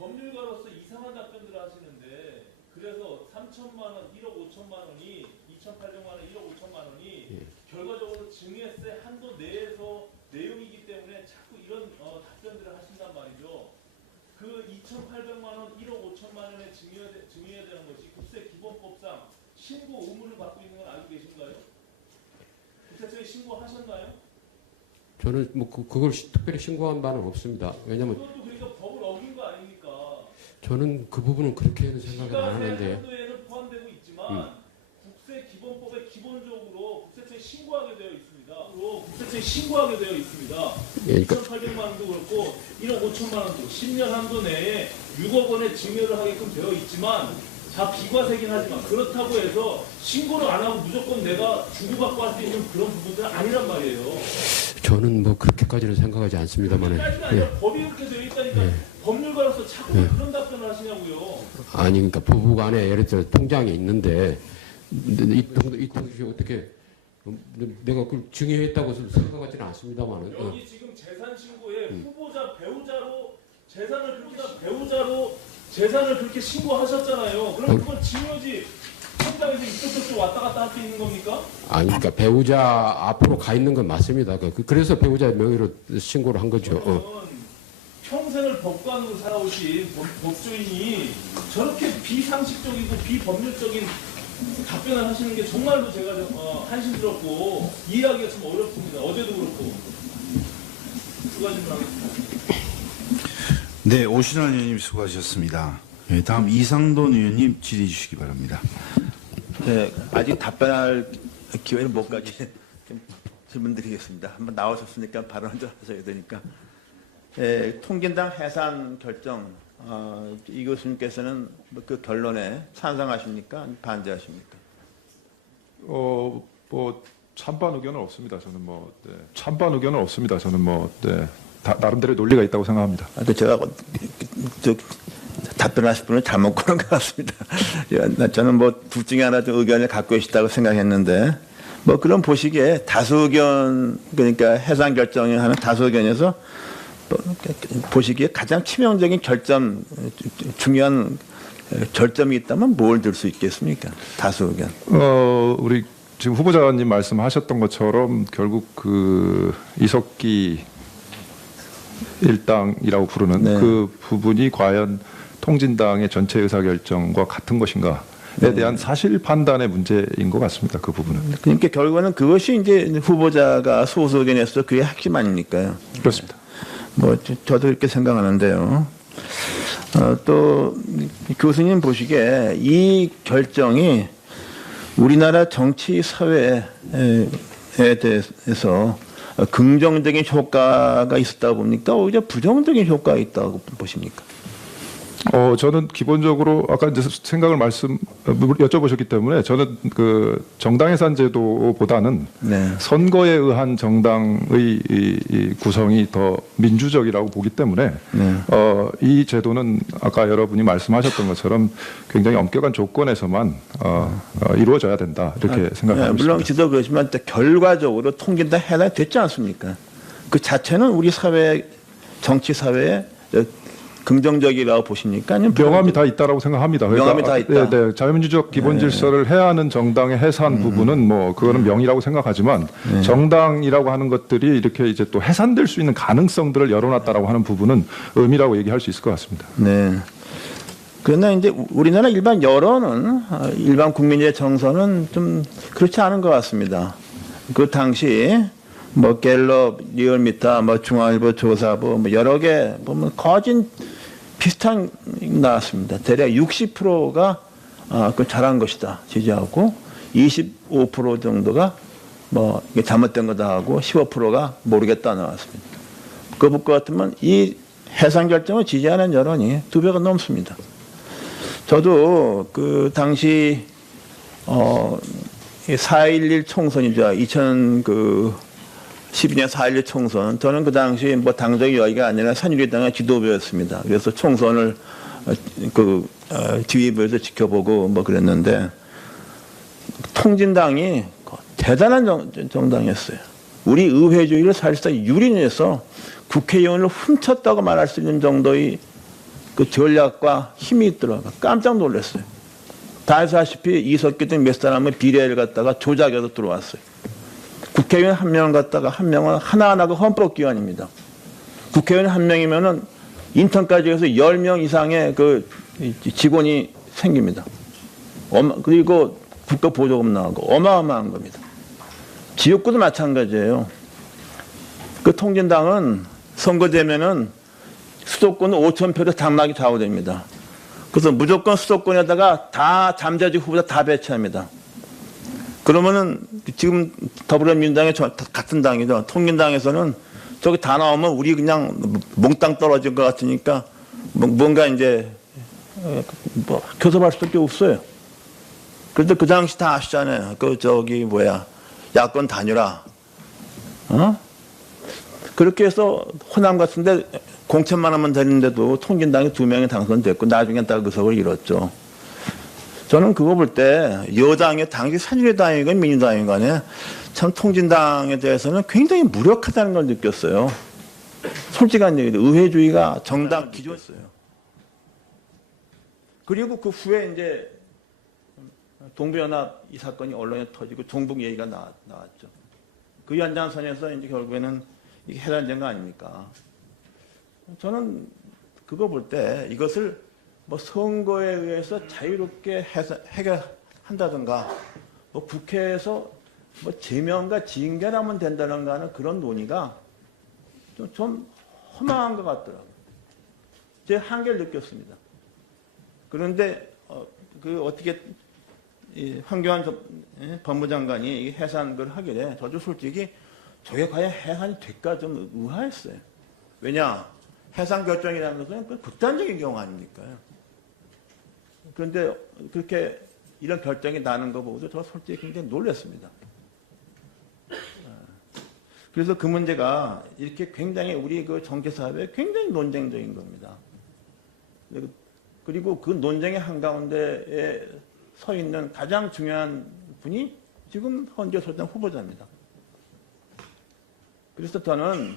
법률가로서 이상한 답변들을 하시는데 그래서 3천만 원, 1억 5천만 원이 2,800만 원, 1억 5천만 원이 결과적으로 증여세 한도 내에서 내용이기 때문에 자꾸 이런 답변들을 하신단 말이죠. 그 2,800만 원, 1억 5천만 원에 증여해야 되는 것이 국세기본법상 신고 의무를 받고 있는 건 알고 계신가요? 국세청에 신고하셨나요? 저는 뭐 그걸 특별히 신고한 바는 없습니다. 왜냐하면 그것도 그러니까 법을 어긴 거 아닙니까? 저는 그 부분은 그렇게는 생각을 안 하는데. 한도에는 포함되고 있지만 국세기본법에 기본적으로 국세청에 신고하게 되어 있습니다. 국세청에 신고하게 되어 있습니다. 예, 2,800만 원도 그렇고 1억 5천만 원도 10년 한도 내에 6억 원의 증여를 하게끔 되어 있지만 다 비과세긴 하지만 그렇다고 해서 신고를 안 하고 무조건 내가 주고받고 할 수 있는 그런 부분들은 아니란 말이에요. 저는 뭐 그렇게까지는 생각하지 않습니다만. 법이 그렇게 되어 있다니까 법률가로서 자꾸 그런 답변을 하시냐고요. 아니 그러니까 부부간에 예를 들어 통장에 있는데 이 통장이 어떻게 내가 그걸 증여했다고 생각하지는 않습니다만은. 여기 지금 재산 신고에 후보자 배우자로 재산을 그렇게 신고하셨잖아요. 그럼 그건 증여지 통장에서 이쪽 저쪽 왔다 갔다 할 수 있는 겁니까? 아니 그러니까 배우자 앞으로 가 있는 건 맞습니다. 그래서 배우자 명의로 신고를 한 거죠. 평생을 법관으로 살아오신 법조인이 저렇게 비상식적이고 비법률적인 답변을 하시는 게 정말로 제가 한심스럽고 이해하기가 참 어렵습니다. 어제도 그렇고. 두 가지만 하겠습니다. 네, 오신환 의원님 수고하셨습니다. 네, 다음 이상돈 의원님 질의해 주시기 바랍니다. 네, 아직 답변할 기회를 못 가지 좀 질문드리겠습니다. 한번 나오셨으니까 발언을 하셔야 되니까. 네, 통진당 해산 결정, 이 교수님께서는 그 결론에 찬성하십니까? 반대하십니까? 뭐 찬반 의견은 없습니다. 저는 찬반 의견은 없습니다. 저는 나름대로 논리가 있다고 생각합니다. 제가 답변하실 분을 잘못 고른 것 같습니다. 저는 둘 중에 하나 좀 의견을 갖고 계시다고 생각했는데, 그런 보시기에 다수 의견, 그러니까 해산 결정을 하는 다수 의견에서 보시기에 가장 치명적인 중요한 결점이 있다면 뭘 들 수 있겠습니까? 다수 의견. 우리 지금 후보자님 말씀하셨던 것처럼 결국 그 이석기 일당이라고 부르는 그 부분이 과연 통진당의 전체 의사결정과 같은 것인가에 대한 사실 판단의 문제인 것 같습니다. 그 부분은. 그러니까 결과는 그것이 이제 후보자가 소수 의견에서 그게 핵심 아닙니까요? 그렇습니다. 저도 이렇게 생각하는데요. 또 교수님 보시기에 이 결정이 우리나라 정치 사회에 대해서 긍정적인 효과가 있었다고 봅니까? 오히려 부정적인 효과가 있다고 보십니까? 저는 기본적으로 아까 이제 생각을 여쭤보셨기 때문에 저는 그 정당해산 제도보다는 선거에 의한 정당의 이 구성이 더 민주적이라고 보기 때문에 이 제도는 아까 여러분이 말씀하셨던 것처럼 굉장히 엄격한 조건에서만 이루어져야 된다 이렇게 생각하고 있습니다. 물론 지도 그렇지만 결과적으로 통진당 해산이 됐지 않습니까? 그 자체는 우리 사회 정치 사회에 긍정적이라고 보십니까? 아니면 명함이 다 있다라고 생각합니다. 명함이 다 있다. 네, 자유민주적 기본 질서를 해야 하는 정당의 해산 부분은 그거는 명이라고 생각하지만 정당이라고 하는 것들이 이렇게 이제 또 해산될 수 있는 가능성들을 열어놨다라고 하는 부분은 의미라고 얘기할 수 있을 것 같습니다. 네. 그러나 이제 우리나라 일반 여론은 일반 국민의 정서는 좀 그렇지 않은 것 같습니다. 그 당시 뭐 갤럽, 리얼미터, 뭐 중앙일보 조사부 뭐 여러 개 보면 거진 비슷한 나왔습니다. 대략 60%가 그 잘한 것이다 지지하고 25% 정도가 뭐 이게 잘못된 거다 하고 15%가 모르겠다 나왔습니다. 그것 같으면 이 해산 결정을 지지하는 여론이 2배가 넘습니다. 저도 그 당시 4.11 총선이죠. 2012년 4.11 총선. 저는 그 당시 뭐 당적 여기가 아니라 새누리당의 지도부였습니다. 그래서 총선을 뒤에서 지켜보고 뭐 그랬는데 통진당이 대단한 정당이었어요. 우리 의회주의를 사실상 유린해서 국회의원을 훔쳤다고 말할 수 있는 정도의 그 전략과 힘이 있더라고요. 깜짝 놀랐어요. 다 아시다시피 이석기 등 몇 사람은 비례를 갖다가 조작해서 들어왔어요. 국회의원 한 명을 갖다가 한 명은 하나하나가 헌법기관입니다. 국회의원 한 명이면은 인턴까지 해서 10명 이상의 그 직원이 생깁니다. 그리고 국가보조금 나오고 어마어마한 겁니다. 지역구도 마찬가지예요. 그 통진당은 선거되면은 수도권 5,000표로 당락이 좌우됩니다. 그래서 무조건 수도권에다가 다 잠재직 후보자 다 배치합니다. 그러면은 지금 더불어민주당의 같은 당이죠. 통진당에서는 저기 다 나오면 우리 그냥 몽땅 떨어질 것 같으니까 뭔가 이제 뭐 교섭할 수밖에 없어요. 그런데 그 당시 다 아시잖아요. 야권 단일화. 그렇게 해서 호남 같은데 공천만 하면 되는데도 통진당이 2명이 당선됐고 나중에 딱 의석을 잃었죠. 저는 그거 볼 때 여당의 당시 새누리당이건 민주당이건 간에 참 통진당에 대해서는 굉장히 무력하다는 걸 느꼈어요. 솔직한 얘기도 의회주의가 정당 기조였어요. 그리고 그 후에 이제 동부연합 이 사건이 언론에 터지고 종북 얘기가 나왔죠. 그 연장선에서 이제 결국에는 이게 해단된 거 아닙니까? 저는 그거 볼 때 이것을 뭐 선거에 의해서 자유롭게 해결한다든가 뭐 국회에서 뭐 제명과 징계하면 된다든가 하는 그런 논의가 좀 허망한 것 같더라고요. 제 한계를 느꼈습니다. 그런데 어떻게 황교안 법무장관이 이 해산 걸 하길래 저도 솔직히 저게 과연 해산이 될까 좀 의아했어요. 왜냐? 해산 결정이라는 것은 극단적인 경우 아닙니까? 그런데 그렇게 이런 결정이 나는 거 보고도 저 솔직히 굉장히 놀랐습니다. 그래서 그 문제가 이렇게 굉장히 우리 그 정치사회에 굉장히 논쟁적인 겁니다. 그리고 그 논쟁의 한가운데에 서 있는 가장 중요한 분이 지금 헌재 소장 후보자입니다. 그래서 저는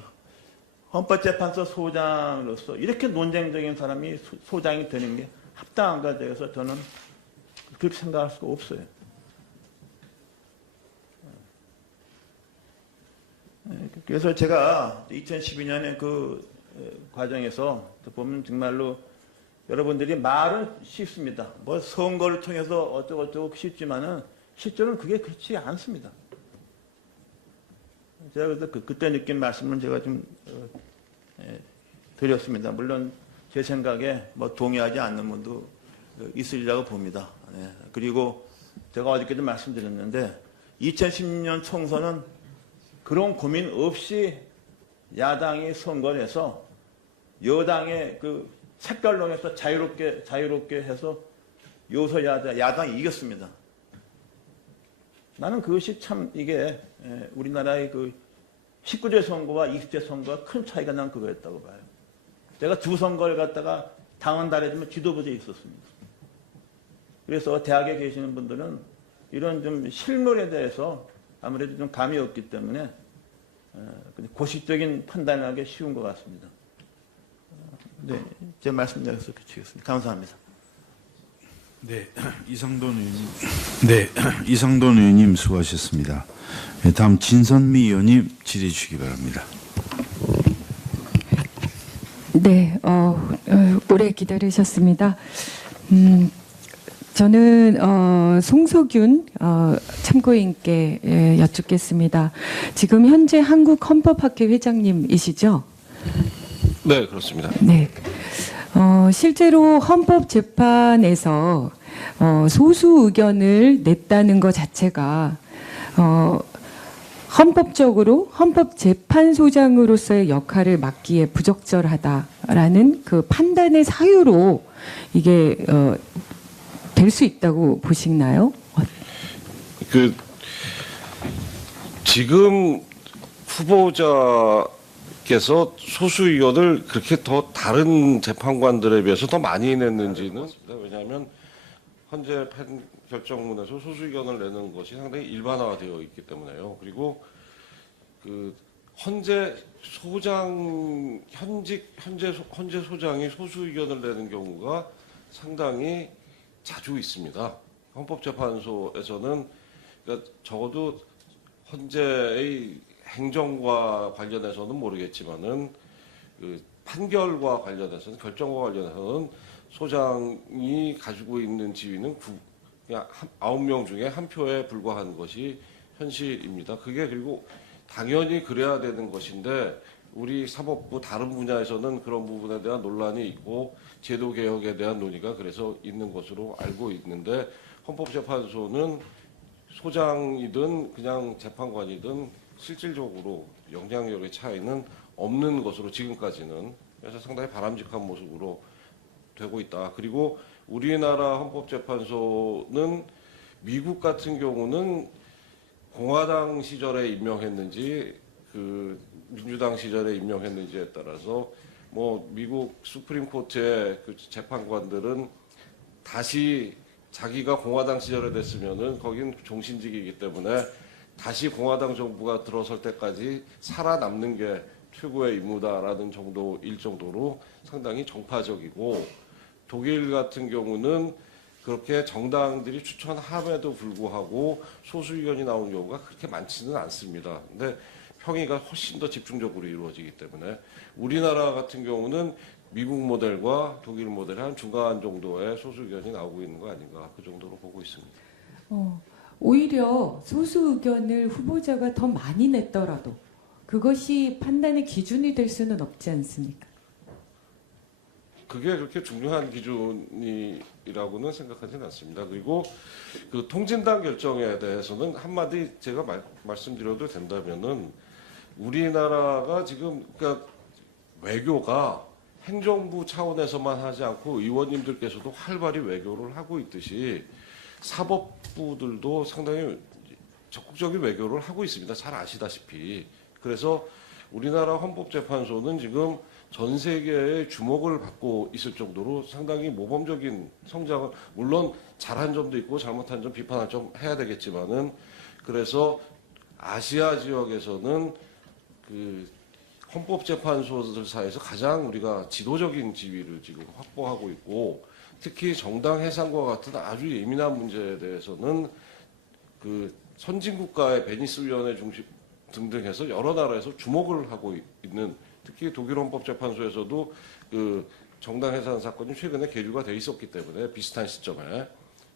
헌법재판소 소장으로서 이렇게 논쟁적인 사람이 소장이 되는 게 합당한가 대해서 저는 그렇게 생각할 수가 없어요. 그래서 제가 2012년에 그 과정에서 보면 정말로 여러분들이 말은 쉽습니다. 뭐 선거를 통해서 어쩌고저쩌고 쉽지만은 실제로는 그게 그렇지 않습니다. 제가 그래서 그때 느낀 말씀을 제가 좀 드렸습니다. 물론 제 생각에 뭐 동의하지 않는 분도 있으리라고 봅니다. 그리고 제가 어저께도 말씀드렸는데 2016년 총선은 그런 고민 없이 야당이 선거를 해서 여당의 그 색깔론에서 자유롭게 해서 야당이 이겼습니다. 나는 그것이 참 이게 우리나라의 그 19대 선거와 20대 선거가 큰 차이가 난 그거였다고 봐요. 제가 2 선거를 갖다가 당원 달해주면 지도부대에 있었습니다. 그래서 대학에 계시는 분들은 이런 좀 실물에 대해서 아무래도 좀 감이 없기 때문에 고식적인 판단을 하기 쉬운 것 같습니다. 네, 제 말씀 여기서 그치겠습니다. 감사합니다. 네, 이상돈 의원님 수고하셨습니다. 다음 진선미 의원님 질의해 주시기 바랍니다. 네, 오래 기다리셨습니다. 저는 송석윤 전 참고인께 여쭙겠습니다. 지금 현재 한국헌법학회 회장님이시죠? 네, 그렇습니다. 네. 실제로 헌법재판에서 소수 의견을 냈다는 것 자체가 헌법적으로 헌법재판소장으로서의 역할을 맡기에 부적절하다라는 그 판단의 사유로 이게 될 수 있다고 보시나요? 지금 후보자께서 소수 의견을 그렇게 더 다른 재판관들에 비해서 더 많이 냈는지는, 왜냐하면 헌재 결정문에서 소수 의견을 내는 것이 상당히 일반화되어 있기 때문에요. 그리고 헌재 소장이 소수 의견을 내는 경우가 상당히 자주 있습니다. 헌법재판소에서는 그러니까 적어도 헌재의 행정과 관련해서는 모르겠지만은 판결과 관련해서는, 결정과 관련해서는 소장이 가지고 있는 지위는 그냥 9명 중에 한 표에 불과한 것이 현실입니다. 그게 그리고 당연히 그래야 되는 것인데, 우리 사법부 다른 분야에서는 그런 부분에 대한 논란이 있고 제도 개혁에 대한 논의가 그래서 있는 것으로 알고 있는데, 헌법재판소는 소장이든 그냥 재판관이든 실질적으로 영향력의 차이는 없는 것으로 지금까지는, 그래서 상당히 바람직한 모습으로 되고 있다. 그리고 우리나라 헌법재판소는 미국 같은 경우는 공화당 시절에 임명했는지 민주당 시절에 임명했는지에 따라서 뭐 미국 수프림 코트의 그 재판관들은 다시 자기가 공화당 시절에 됐으면은 거긴 종신직이기 때문에 다시 공화당 정부가 들어설 때까지 살아남는 게 최고의 임무다라는 정도일 정도로 상당히 정파적이고, 독일 같은 경우는 그렇게 정당들이 추천함에도 불구하고 소수 의견이 나오는 경우가 그렇게 많지는 않습니다. 근데 평의가 훨씬 더 집중적으로 이루어지기 때문에 우리나라 같은 경우는 미국 모델과 독일 모델의 한 중간 정도의 소수 의견이 나오고 있는 거 아닌가, 그 정도로 보고 있습니다. 오히려 소수 의견을 후보자가 더 많이 냈더라도 그것이 판단의 기준이 될 수는 없지 않습니까? 그게 그렇게 중요한 기준이라고는 생각하지는 않습니다. 그리고 그 통진당 결정에 대해서는 한마디 제가 말씀드려도 된다면은, 우리나라가 지금 그러니까 외교가 행정부 차원에서만 하지 않고 의원님들께서도 활발히 외교를 하고 있듯이 사법부들도 상당히 적극적인 외교를 하고 있습니다. 잘 아시다시피. 그래서 우리나라 헌법재판소는 지금 전 세계의 주목을 받고 있을 정도로 상당히 모범적인 성장을, 물론 잘한 점도 있고 잘못한 점, 비판할 점 해야 되겠지만은, 그래서 아시아 지역에서는 그 헌법재판소들 사이에서 가장 우리가 지도적인 지위를 지금 확보하고 있고, 특히 정당 해산과 같은 아주 예민한 문제에 대해서는 그 선진국가의 베니스 위원회 중심 등등 해서 여러 나라에서 주목을 하고 있는, 특히 독일 헌법재판소에서도 그 정당 해산 사건이 최근에 계류가 돼 있었기 때문에 비슷한 시점에,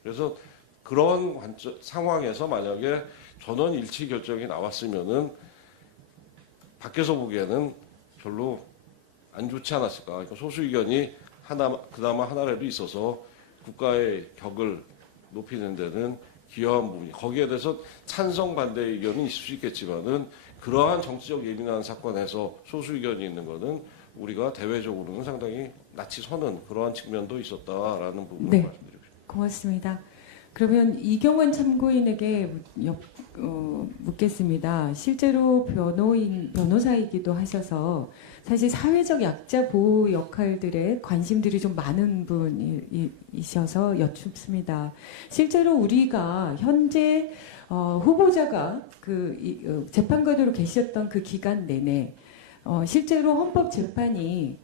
그래서 그런 상황에서 만약에 전원 일치 결정이 나왔으면은 밖에서 보기에는 별로 안 좋지 않았을까. 그러니까 소수 의견이 그나마 하나라도 있어서 국가의 격을 높이는 데는 기여한 부분이, 거기에 대해서 찬성 반대 의견은 있을 수 있겠지만은, 그러한 정치적 예민한 사건에서 소수 의견이 있는 것은 우리가 대외적으로는 상당히 낯이 서는 그러한 측면도 있었다라는 부분을 네, 말씀드리고 싶습니다. 고맙습니다. 그러면 이경원 참고인에게 묻겠습니다. 실제로 변호사이기도 하셔서 사실 사회적 약자 보호 역할들에 관심들이 좀 많은 분이셔서 여쭙습니다. 실제로 우리가 현재 후보자가 재판관으로 계셨던 그 기간 내내 실제로 헌법재판이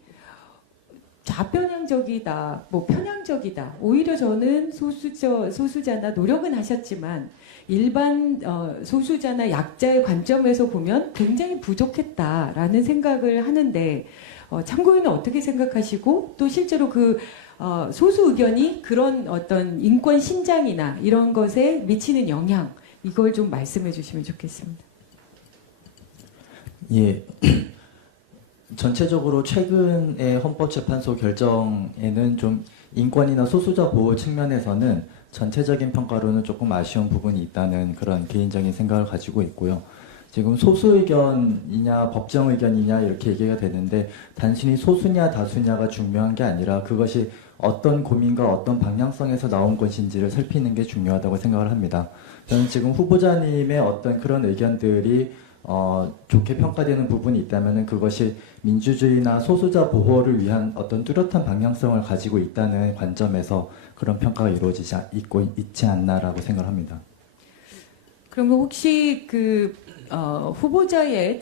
좌편향적이다, 뭐 편향적이다. 오히려 저는 소수자나 노력은 하셨지만 일반 소수자나 약자의 관점에서 보면 굉장히 부족했다라는 생각을 하는데, 참고인은 어떻게 생각하시고, 또 실제로 그 소수 의견이 그런 어떤 인권 신장이나 이런 것에 미치는 영향, 이걸 좀 말씀해 주시면 좋겠습니다. 예. 전체적으로 최근의 헌법재판소 결정에는 좀 인권이나 소수자 보호 측면에서는 전체적인 평가로는 조금 아쉬운 부분이 있다는 그런 개인적인 생각을 가지고 있고요. 지금 소수 의견이냐 법정 의견이냐 이렇게 얘기가 되는데 단순히 소수냐 다수냐가 중요한 게 아니라 그것이 어떤 고민과 어떤 방향성에서 나온 것인지를 살피는 게 중요하다고 생각을 합니다. 저는 지금 후보자님의 어떤 그런 의견들이 좋게 평가되는 부분이 있다면 그것이 민주주의나 소수자 보호를 위한 어떤 뚜렷한 방향성을 가지고 있다는 관점에서 그런 평가가 이루어지지 있지 않나라고 생각합니다. 그러면 혹시 그 후보자의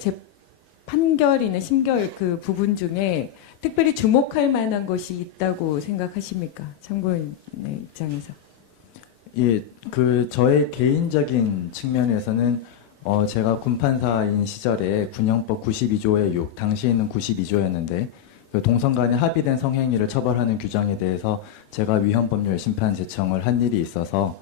판결이나 심결 그 부분 중에 특별히 주목할 만한 것이 있다고 생각하십니까? 참고인의 입장에서. 예, 그 저의 개인적인 측면에서는 제가 군판사인 시절에 군형법 92조의 6, 당시에는 92조였는데 그 동성 간에 합의된 성행위를 처벌하는 규정에 대해서 제가 위헌법률 심판 제청을 한 일이 있어서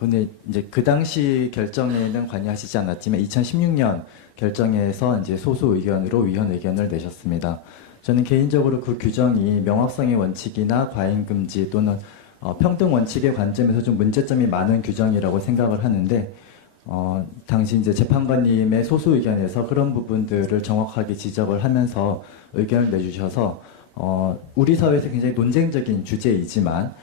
근데 이제 그 당시 결정에는 관여하시지 않았지만 2016년 결정에서 이제 소수 의견으로 위헌 의견을 내셨습니다. 저는 개인적으로 그 규정이 명확성의 원칙이나 과잉 금지 또는 평등 원칙의 관점에서 좀 문제점이 많은 규정이라고 생각을 하는데 당시 이제 재판관님의 소수 의견에서 그런 부분들을 정확하게 지적을 하면서 의견을 내주셔서 우리 사회에서 굉장히 논쟁적인 주제이지만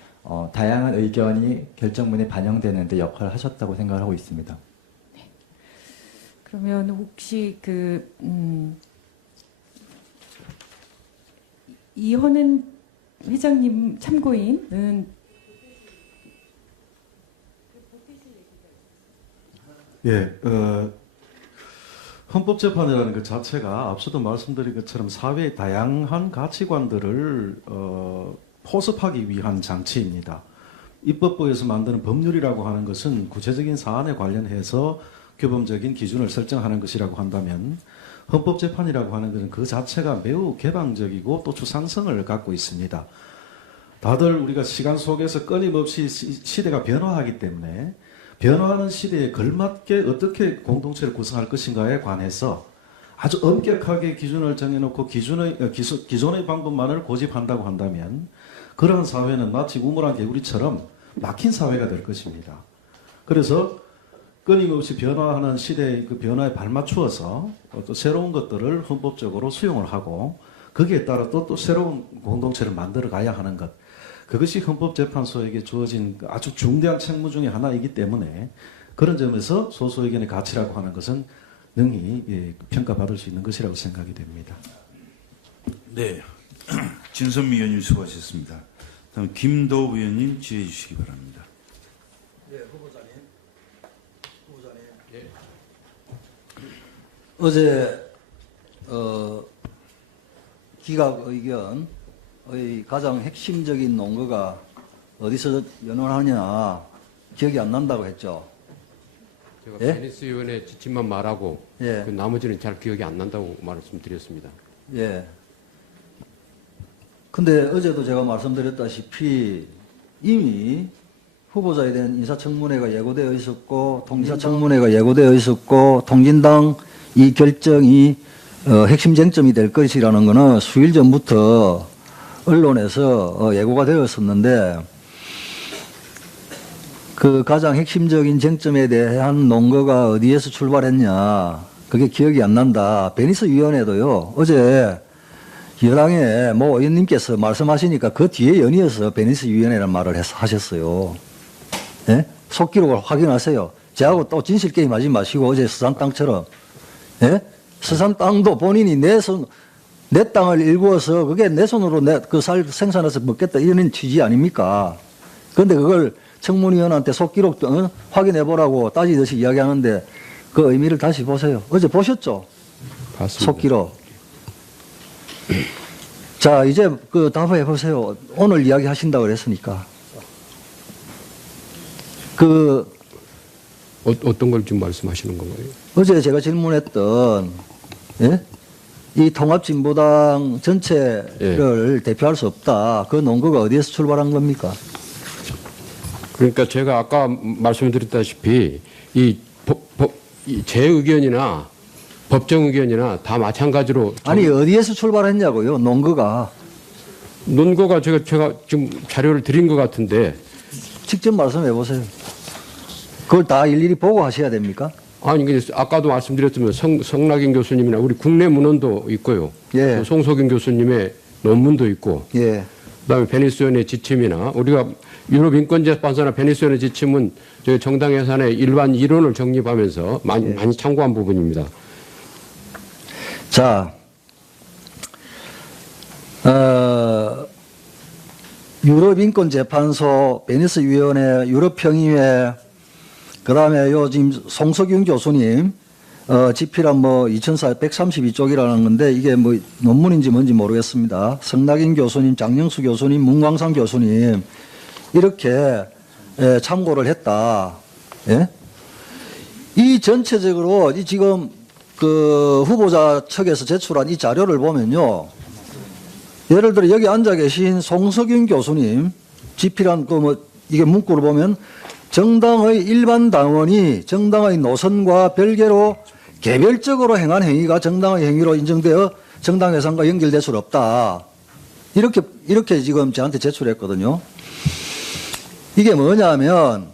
다양한 의견이 결정문에 반영되는 데 역할을 하셨다고 생각을 하고 있습니다. 네. 그러면 혹시 이현은 회장님 참고인은 예, 헌법재판이라는 것 자체가 앞서도 말씀드린 것처럼 사회의 다양한 가치관들을 포섭하기 위한 장치입니다. 입법부에서 만드는 법률이라고 하는 것은 구체적인 사안에 관련해서 규범적인 기준을 설정하는 것이라고 한다면 헌법재판이라고 하는 것은 그 자체가 매우 개방적이고 또 추상성을 갖고 있습니다. 다들 우리가 시간 속에서 끊임없이 시대가 변화하기 때문에 변화하는 시대에 걸맞게 어떻게 공동체를 구성할 것인가에 관해서 아주 엄격하게 기준을 정해놓고 기존의 방법만을 고집한다고 한다면 그러한 사회는 마치 우물안 개구리처럼 막힌 사회가 될 것입니다. 그래서 끊임없이 변화하는 시대의 그 변화에 발맞추어서 또 새로운 것들을 헌법적으로 수용을 하고 거기에 따라 또 새로운 공동체를 만들어 가야 하는 것. 그것이 헌법재판소에게 주어진 아주 중대한 책무 중에 하나이기 때문에 그런 점에서 소수 의견의 가치라고 하는 것은 능히 평가받을 수 있는 것이라고 생각이 됩니다. 네, 진선미 의원님 수고하셨습니다. 다음 김도우 의원님 지휘해 주시기 바랍니다. 네, 후보자님. 예. 어제 기각 의견의 가장 핵심적인 논거가 어디서 연원하느냐 기억이 안 난다고 했죠. 제가 예? 베니스 의원의 지침만 말하고 예. 그 나머지는 잘 기억이 안 난다고 말씀드렸습니다. 예. 근데 어제도 제가 말씀드렸다시피 이미 후보자에 대한 인사청문회가 예고되어 있었고 통진당 이 결정이 핵심 쟁점이 될 것이라는 것은 수일 전부터 언론에서 예고가 되었었는데 그 가장 핵심적인 쟁점에 대한 논거가 어디에서 출발했냐 그게 기억이 안 난다. 베니스 위원회도요 어제 여당의 모 의원님께서 말씀하시니까 그 뒤에 연이어서 베니스 위원회라는 말을 하셨어요. 예? 속기록을 확인하세요. 저하고 또 진실 게임 하지 마시고 어제 서산 땅처럼 예? 서산 땅도 본인이 내 땅을 일구어서 그게 내 손으로 그 쌀 생산해서 먹겠다 이런 취지 아닙니까? 그런데 그걸 청문위원한테 속기록 확인해 보라고 따지듯이 이야기하는데 그 의미를 다시 보세요. 어제 보셨죠? 봤습니다. 속기록. 자, 이제 그 답해 보세요. 오늘 이야기 하신다고 그랬으니까. 어떤 걸 지금 말씀하시는 건가요? 어제 제가 질문했던, 예? 이 통합진보당 전체를 대표할 수 없다. 그 논거가 어디에서 출발한 겁니까? 그러니까 제가 아까 말씀드렸다시피 이 제 의견이나 법정 의견이나 다 마찬가지로 아니 어디에서 출발했냐고요? 논거가 제가 지금 자료를 드린 것 같은데 직접 말씀해 보세요. 그걸 다 일일이 보고 하셔야 됩니까? 아니 아까도 말씀드렸지만 성낙인 교수님이나 우리 국내 문헌도 있고요. 예. 또 송석인 교수님의 논문도 있고. 예. 그다음에 베니스위원회 지침이나 우리가 유럽 인권재판소나 베니스위원회 지침은 저희 정당 예산의 일반 이론을 정립하면서 많이 참고한 부분입니다. 자, 유럽인권재판소, 베니스위원회, 유럽평의회, 그 다음에 요 지금 송석윤 교수님, 지필한 뭐 2432쪽이라는 건데 이게 뭐 논문인지 뭔지 모르겠습니다. 성낙인 교수님, 장영수 교수님, 문광상 교수님, 이렇게 참고를 했다. 예? 이 전체적으로 이 지금 그 후보자 측에서 제출한 이 자료를 보면요. 예를 들어 여기 앉아 계신 송석윤 교수님 지필한 그 뭐 이게 문구를 보면 정당의 일반 당원이 정당의 노선과 별개로 개별적으로 행한 행위가 정당의 행위로 인정되어 정당 예산과 연결될 수 없다. 이렇게 지금 저한테 제출했거든요. 이게 뭐냐면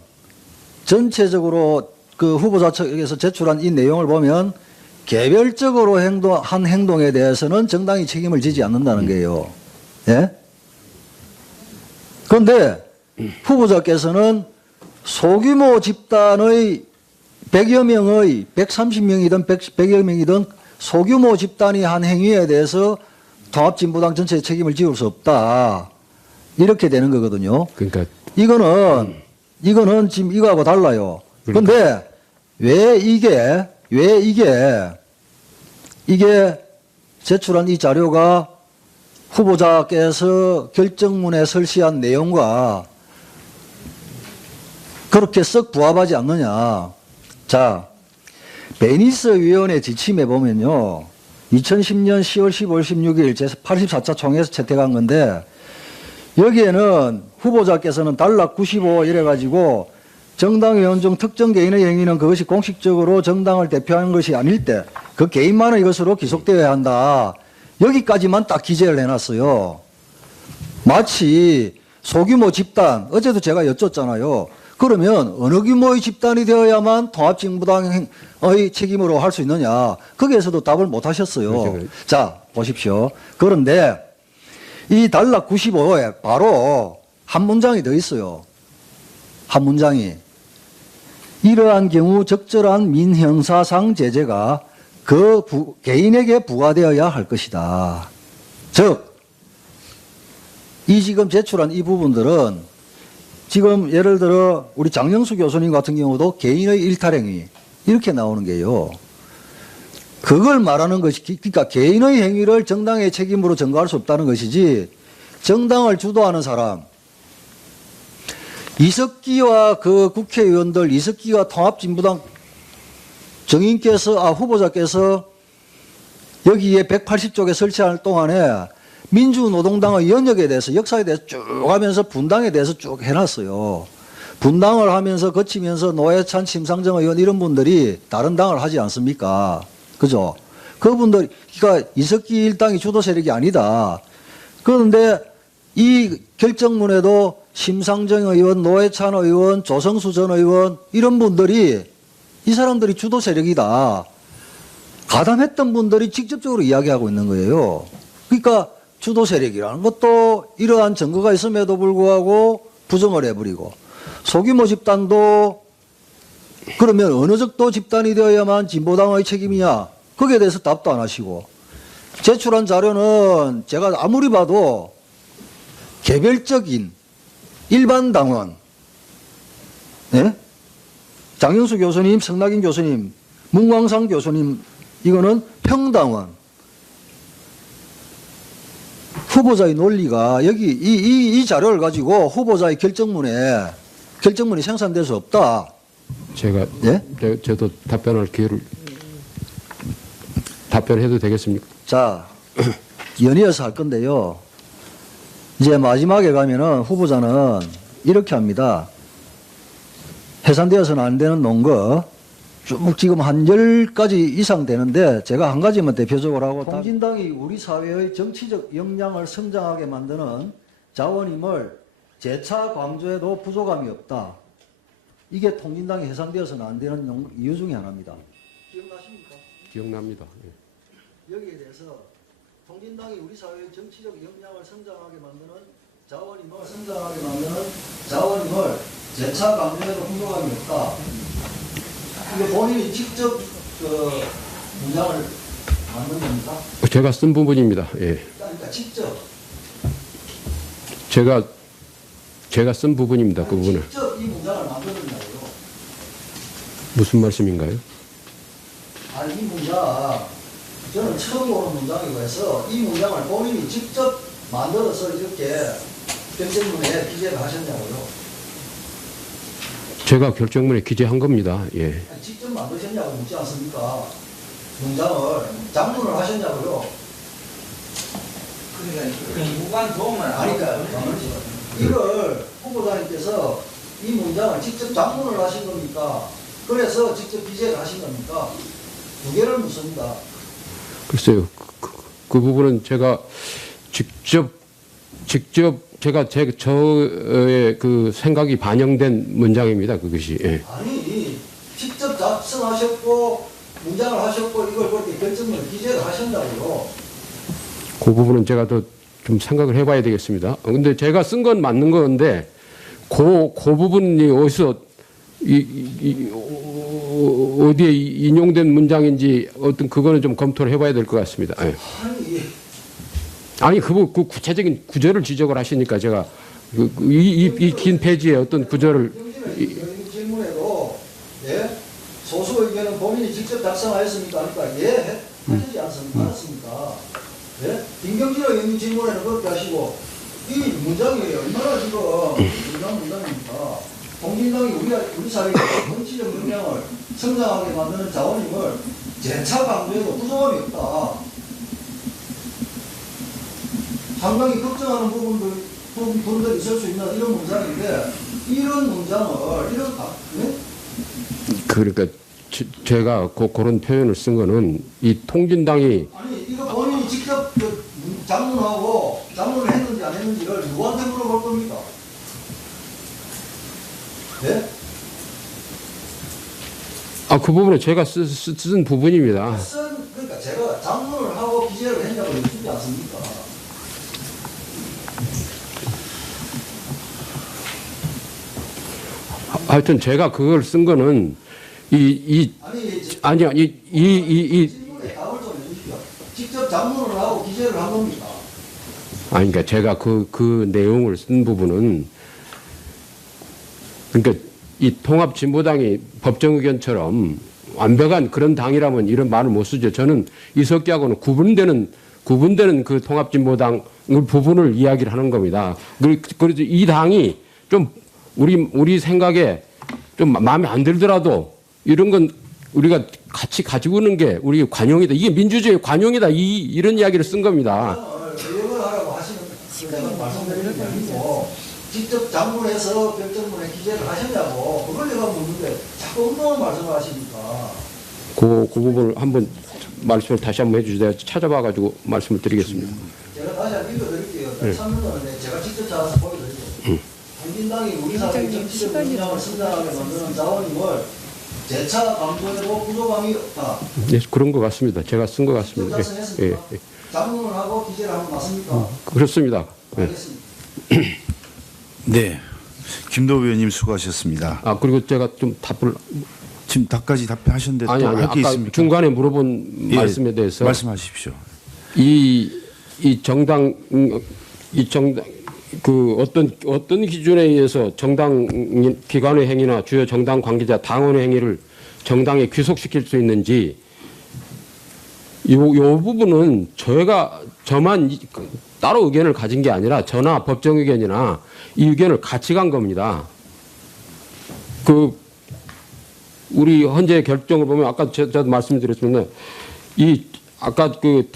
전체적으로 그 후보자 측에서 제출한 이 내용을 보면 개별적으로 한 행동에 대해서는 정당이 책임을 지지 않는다는 거예요. 예? 그런데 후보자께서는 소규모 집단의 100여 명의 130명이든 100여 명이든 소규모 집단이 한 행위에 대해서 통합진보당 전체의 책임을 지울 수 없다. 이렇게 되는 거거든요. 그러니까 이거는 지금 이거하고 달라요. 그런데 왜 이게 제출한 이 자료가 후보자께서 결정문에 설시한 내용과 그렇게 썩 부합하지 않느냐. 자, 베니스위원회 지침에 보면요. 2010년 10월 15일 16일 제84차 총회에서 채택한 건데 여기에는 후보자께서는 단락 95 이래가지고 정당위원 중 특정 개인의 행위는 그것이 공식적으로 정당을 대표하는 것이 아닐 때 그 개인만의 것으로 기속되어야 한다. 여기까지만 딱 기재를 해놨어요. 마치 소규모 집단, 어제도 제가 여쭸잖아요. 그러면 어느 규모의 집단이 되어야만 통합진보당의 책임으로 할 수 있느냐. 거기에서도 답을 못 하셨어요. 자, 보십시오. 그런데 이 단락 95에 바로 한 문장이 더 있어요. 한 문장이. 이러한 경우 적절한 민형사상 제재가 그 개인에게 부과되어야 할 것이다. 즉, 이 지금 제출한 이 부분들은 지금 예를 들어 우리 장영수 교수님 같은 경우도 개인의 일탈행위 이렇게 나오는 게요. 그걸 말하는 것이 그러니까 개인의 행위를 정당의 책임으로 전가할 수 없다는 것이지 정당을 주도하는 사람 이석기와 그 국회의원들 이석기와 통합진보당 정인께서 후보자께서 여기에 180쪽에 설치할 동안에 민주노동당의 연역에 대해서 역사에 대해서 쭉 하면서 분당에 대해서 쭉 해놨어요. 분당을 하면서 거치면서 노회찬, 심상정 의원 이런 분들이 다른 당을 하지 않습니까? 그죠? 그분들, 그러니까 이석기 일당이 주도 세력이 아니다. 그런데 이 결정문에도 심상정 의원, 노회찬 의원, 조성수 전 의원 이런 분들이 이 사람들이 주도 세력이다. 가담했던 분들이 직접적으로 이야기하고 있는 거예요. 그러니까 주도 세력이라는 것도 이러한 증거가 있음에도 불구하고 부정을 해버리고 소규모 집단도 그러면 어느 정도 집단이 되어야만 진보당의 책임이냐 거기에 대해서 답도 안 하시고 제출한 자료는 제가 아무리 봐도 개별적인 일반 당원 예? 장영수 교수님, 성낙인 교수님, 문광상 교수님 이거는 평당원 후보자의 논리가 여기 이 자료를 가지고 후보자의 결정문이 생산될 수 없다. 제가 예? 저도 답변할 기회를 답변해도 되겠습니까? 자, 연이어서 할 건데요. 이제 마지막에 가면은 후보자는 이렇게 합니다. 해산되어서는 안 되는 논거 쭉 지금 한 10가지 이상 되는데 제가 한 가지만 대표적으로 하고 통진당이 우리 사회의 정치적 역량을 성장하게 만드는 자원임을 재차 강조해도 부족함이 없다. 이게 통진당이 해산되어서는 안 되는 이유 중에 하나입니다. 기억나십니까? 기억납니다. 여기에 대해서 통진당이 우리 사회의 정치적 역량을 성장하게 만드는 자원임을 재차 강조해도 부족함이 없다. 이거 본인이 직접 문장을 만든 겁니까? 제가 쓴 부분입니다. 예. 그러니까 직접. 제가 쓴 부분입니다. 그 부분을. 직접 이 문장을 만들었냐고요. 무슨 말씀인가요? 아니 이 문장 저는 처음 보는 문장이고 해서 이 문장을 본인이 직접 만들어서 이렇게 결정문에 기재를 하셨냐고요. 제가 결정문에 기재한 겁니다. 예. 아니, 직접 만드셨냐고 묻지 않습니까? 문장을 작문을 하셨냐고요. 그러니까 무관 도움을 아니 그러니까 이걸 후보자님께서 이 문장을 직접 작문을 하신 겁니까? 그래서 직접 기재를 하신 겁니까? 두 개를 묻습니다. 글쎄요. 그 부분은 제가 직접 저의 그 생각이 반영된 문장입니다. 그것이. 예. 아니 직접 작성하셨고 문장을 하셨고 이걸 그렇게 결정을 기재를 하셨다고요. 그 부분은 제가 더 좀 생각을 해봐야 되겠습니다. 근데 제가 쓴 건 맞는 건데 그 부분이 어디서 어디에 인용된 문장인지 어떤 그거는 좀 검토를 해봐야 될 것 같습니다. 예. 아니 그 구체적인 구절을 지적을 하시니까 제가 이 긴 페이지에 어떤 구절을 질문에도 예? 소수 의견은 본인이 직접 작성하였습니까? 그러니까 예 하시지 않았습니까? 예? 김경진 의원님 질문에는 그렇게 하시고 이 문장이 얼마나 지금 문장입니까? 통진당이 우리 사회의 정치적 역량을 성장하게 만드는 자원임을 재차 강조해도 부족함이 없다. 상당히 걱정하는 부분들이 있을 수 있는 이런 문장인데 이런 문장을 그러니까 제가 그런 표현을 쓴 거는 이 통진당이 아니 이거 본인이 직접 장문을 했는지 안 했는지를 누구한테 물어볼 겁니까? 네? 그 부분은 제가 쓴 부분입니다. 그러니까 제가 장문을 하고 기재를 했냐고 여쭙지 않습니까? 하여튼 제가 그걸 쓴 거는 질문에 답을 좀 해주십시오. 직접 장문을 하고 기재를 한 겁니까? 그러니까 제가 그 내용을 쓴 부분은 그러니까 이 통합진보당이 법정의견처럼 완벽한 그런 당이라면 이런 말을 못 쓰죠. 저는 이석기하고는 구분되는 그 통합진보당 부분을 이야기를 하는 겁니다. 그래서 이 당이 좀 우리 생각에 좀 마음에 안 들더라도 이런 건 우리가 같이 가지고 있는 게 우리 관용이다. 이게 민주주의 관용이다. 이런 이야기를 쓴 겁니다. 개혁을 하라고 하시는 내가 말씀드리는 게 아니고 직접 장문해서 결정문에 기재를 하셨냐고 그걸 내가 묻는데 자꾸 운동을 말씀을 하시니까 그 부분을 한번 말씀을 다시 한번 해주세요. 내가 찾아봐가지고 말씀을 드리겠습니다. 제가 다시 한번 읽어드릴게요. 3년도는 제가 직접 찾아서 보여드릴게요. 통진당이 우리 사회의 정치적 역량을 성장하게 만드는 자원임을 재차 강조해도 부족함이 없다. 네, 그런 것 같습니다. 제가 쓴 것 같습니다. 예. 장문을 하고 기재를 하면 맞습니까? 그렇습니다. 알겠습니다. 네. 김도우 의원님 수고하셨습니다. 그리고 제가 좀 답을 지금 답까지 답변하셨는데 또 아까 할 게 있습니까? 중간에 물어본 말씀에 대해서 말씀하십시오. 이 정당 그 어떤 기준에 의해서 정당 기관의 행위나 주요 정당 관계자 당원의 행위를 정당에 귀속시킬 수 있는지 요 부분은 저만 따로 의견을 가진 게 아니라 저나 법정 의견이나 이 의견을 같이 간 겁니다. 우리 헌재 결정을 보면 아까 저도 말씀드렸습니다. 아까 그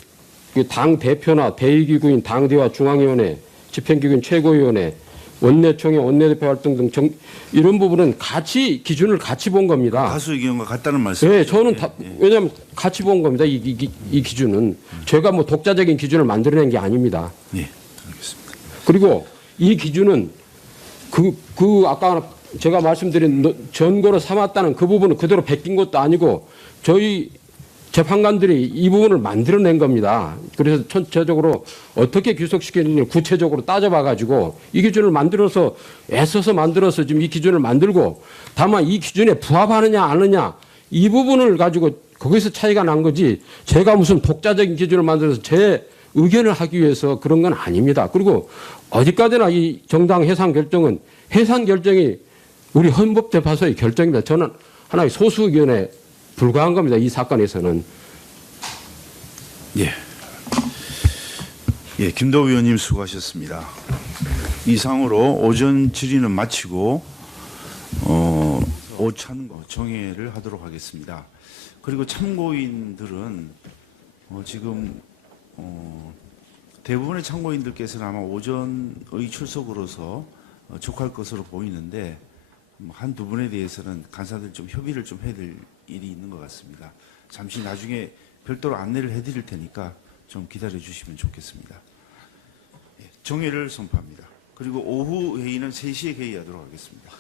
당 대표나 대의기구인 당대와 중앙위원회, 집행기구인 최고위원회, 원내총회, 원내대표 활동 등 이런 부분은 같이 기준을 같이 본 겁니다. 다수 의견과 같다는 말씀. 네, 저는 왜냐하면 같이 본 겁니다. 이 기준은 제가 뭐 독자적인 기준을 만들어낸 게 아닙니다. 네, 알겠습니다. 그리고 이 기준은 아까 제가 말씀드린 전거로 삼았다는 그 부분은 그대로 베낀 것도 아니고 저희 재판관들이 이 부분을 만들어낸 겁니다. 그래서 전체적으로 어떻게 귀속시키는지 구체적으로 따져봐가지고 이 기준을 만들어서 애써서 만들어서 지금 이 기준을 만들고 다만 이 기준에 부합하느냐 안 하느냐 이 부분을 가지고 거기서 차이가 난 거지 제가 무슨 독자적인 기준을 만들어서 제 의견을 하기 위해서 그런 건 아닙니다. 그리고 어디까지나 이 정당 해산 결정은 해산 결정이 우리 헌법재판소의 결정입니다. 저는 하나의 소수 의견에 불과한 겁니다. 이 사건에서는. 예. 예, 김도우 의원님 수고하셨습니다. 이상으로 오전 질의는 마치고 오찬과 정회를 하도록 하겠습니다. 그리고 참고인들은 지금 대부분의 참고인들께서는 아마 오전의 출석으로서 족할 것으로 보이는데 한두 분에 대해서는 간사들 좀 협의를 좀 해야 될 일이 있는 것 같습니다. 잠시 나중에 별도로 안내를 해드릴 테니까 좀 기다려 주시면 좋겠습니다. 정회를 선포합니다. 그리고 오후 회의는 3시에 개의하도록 하겠습니다.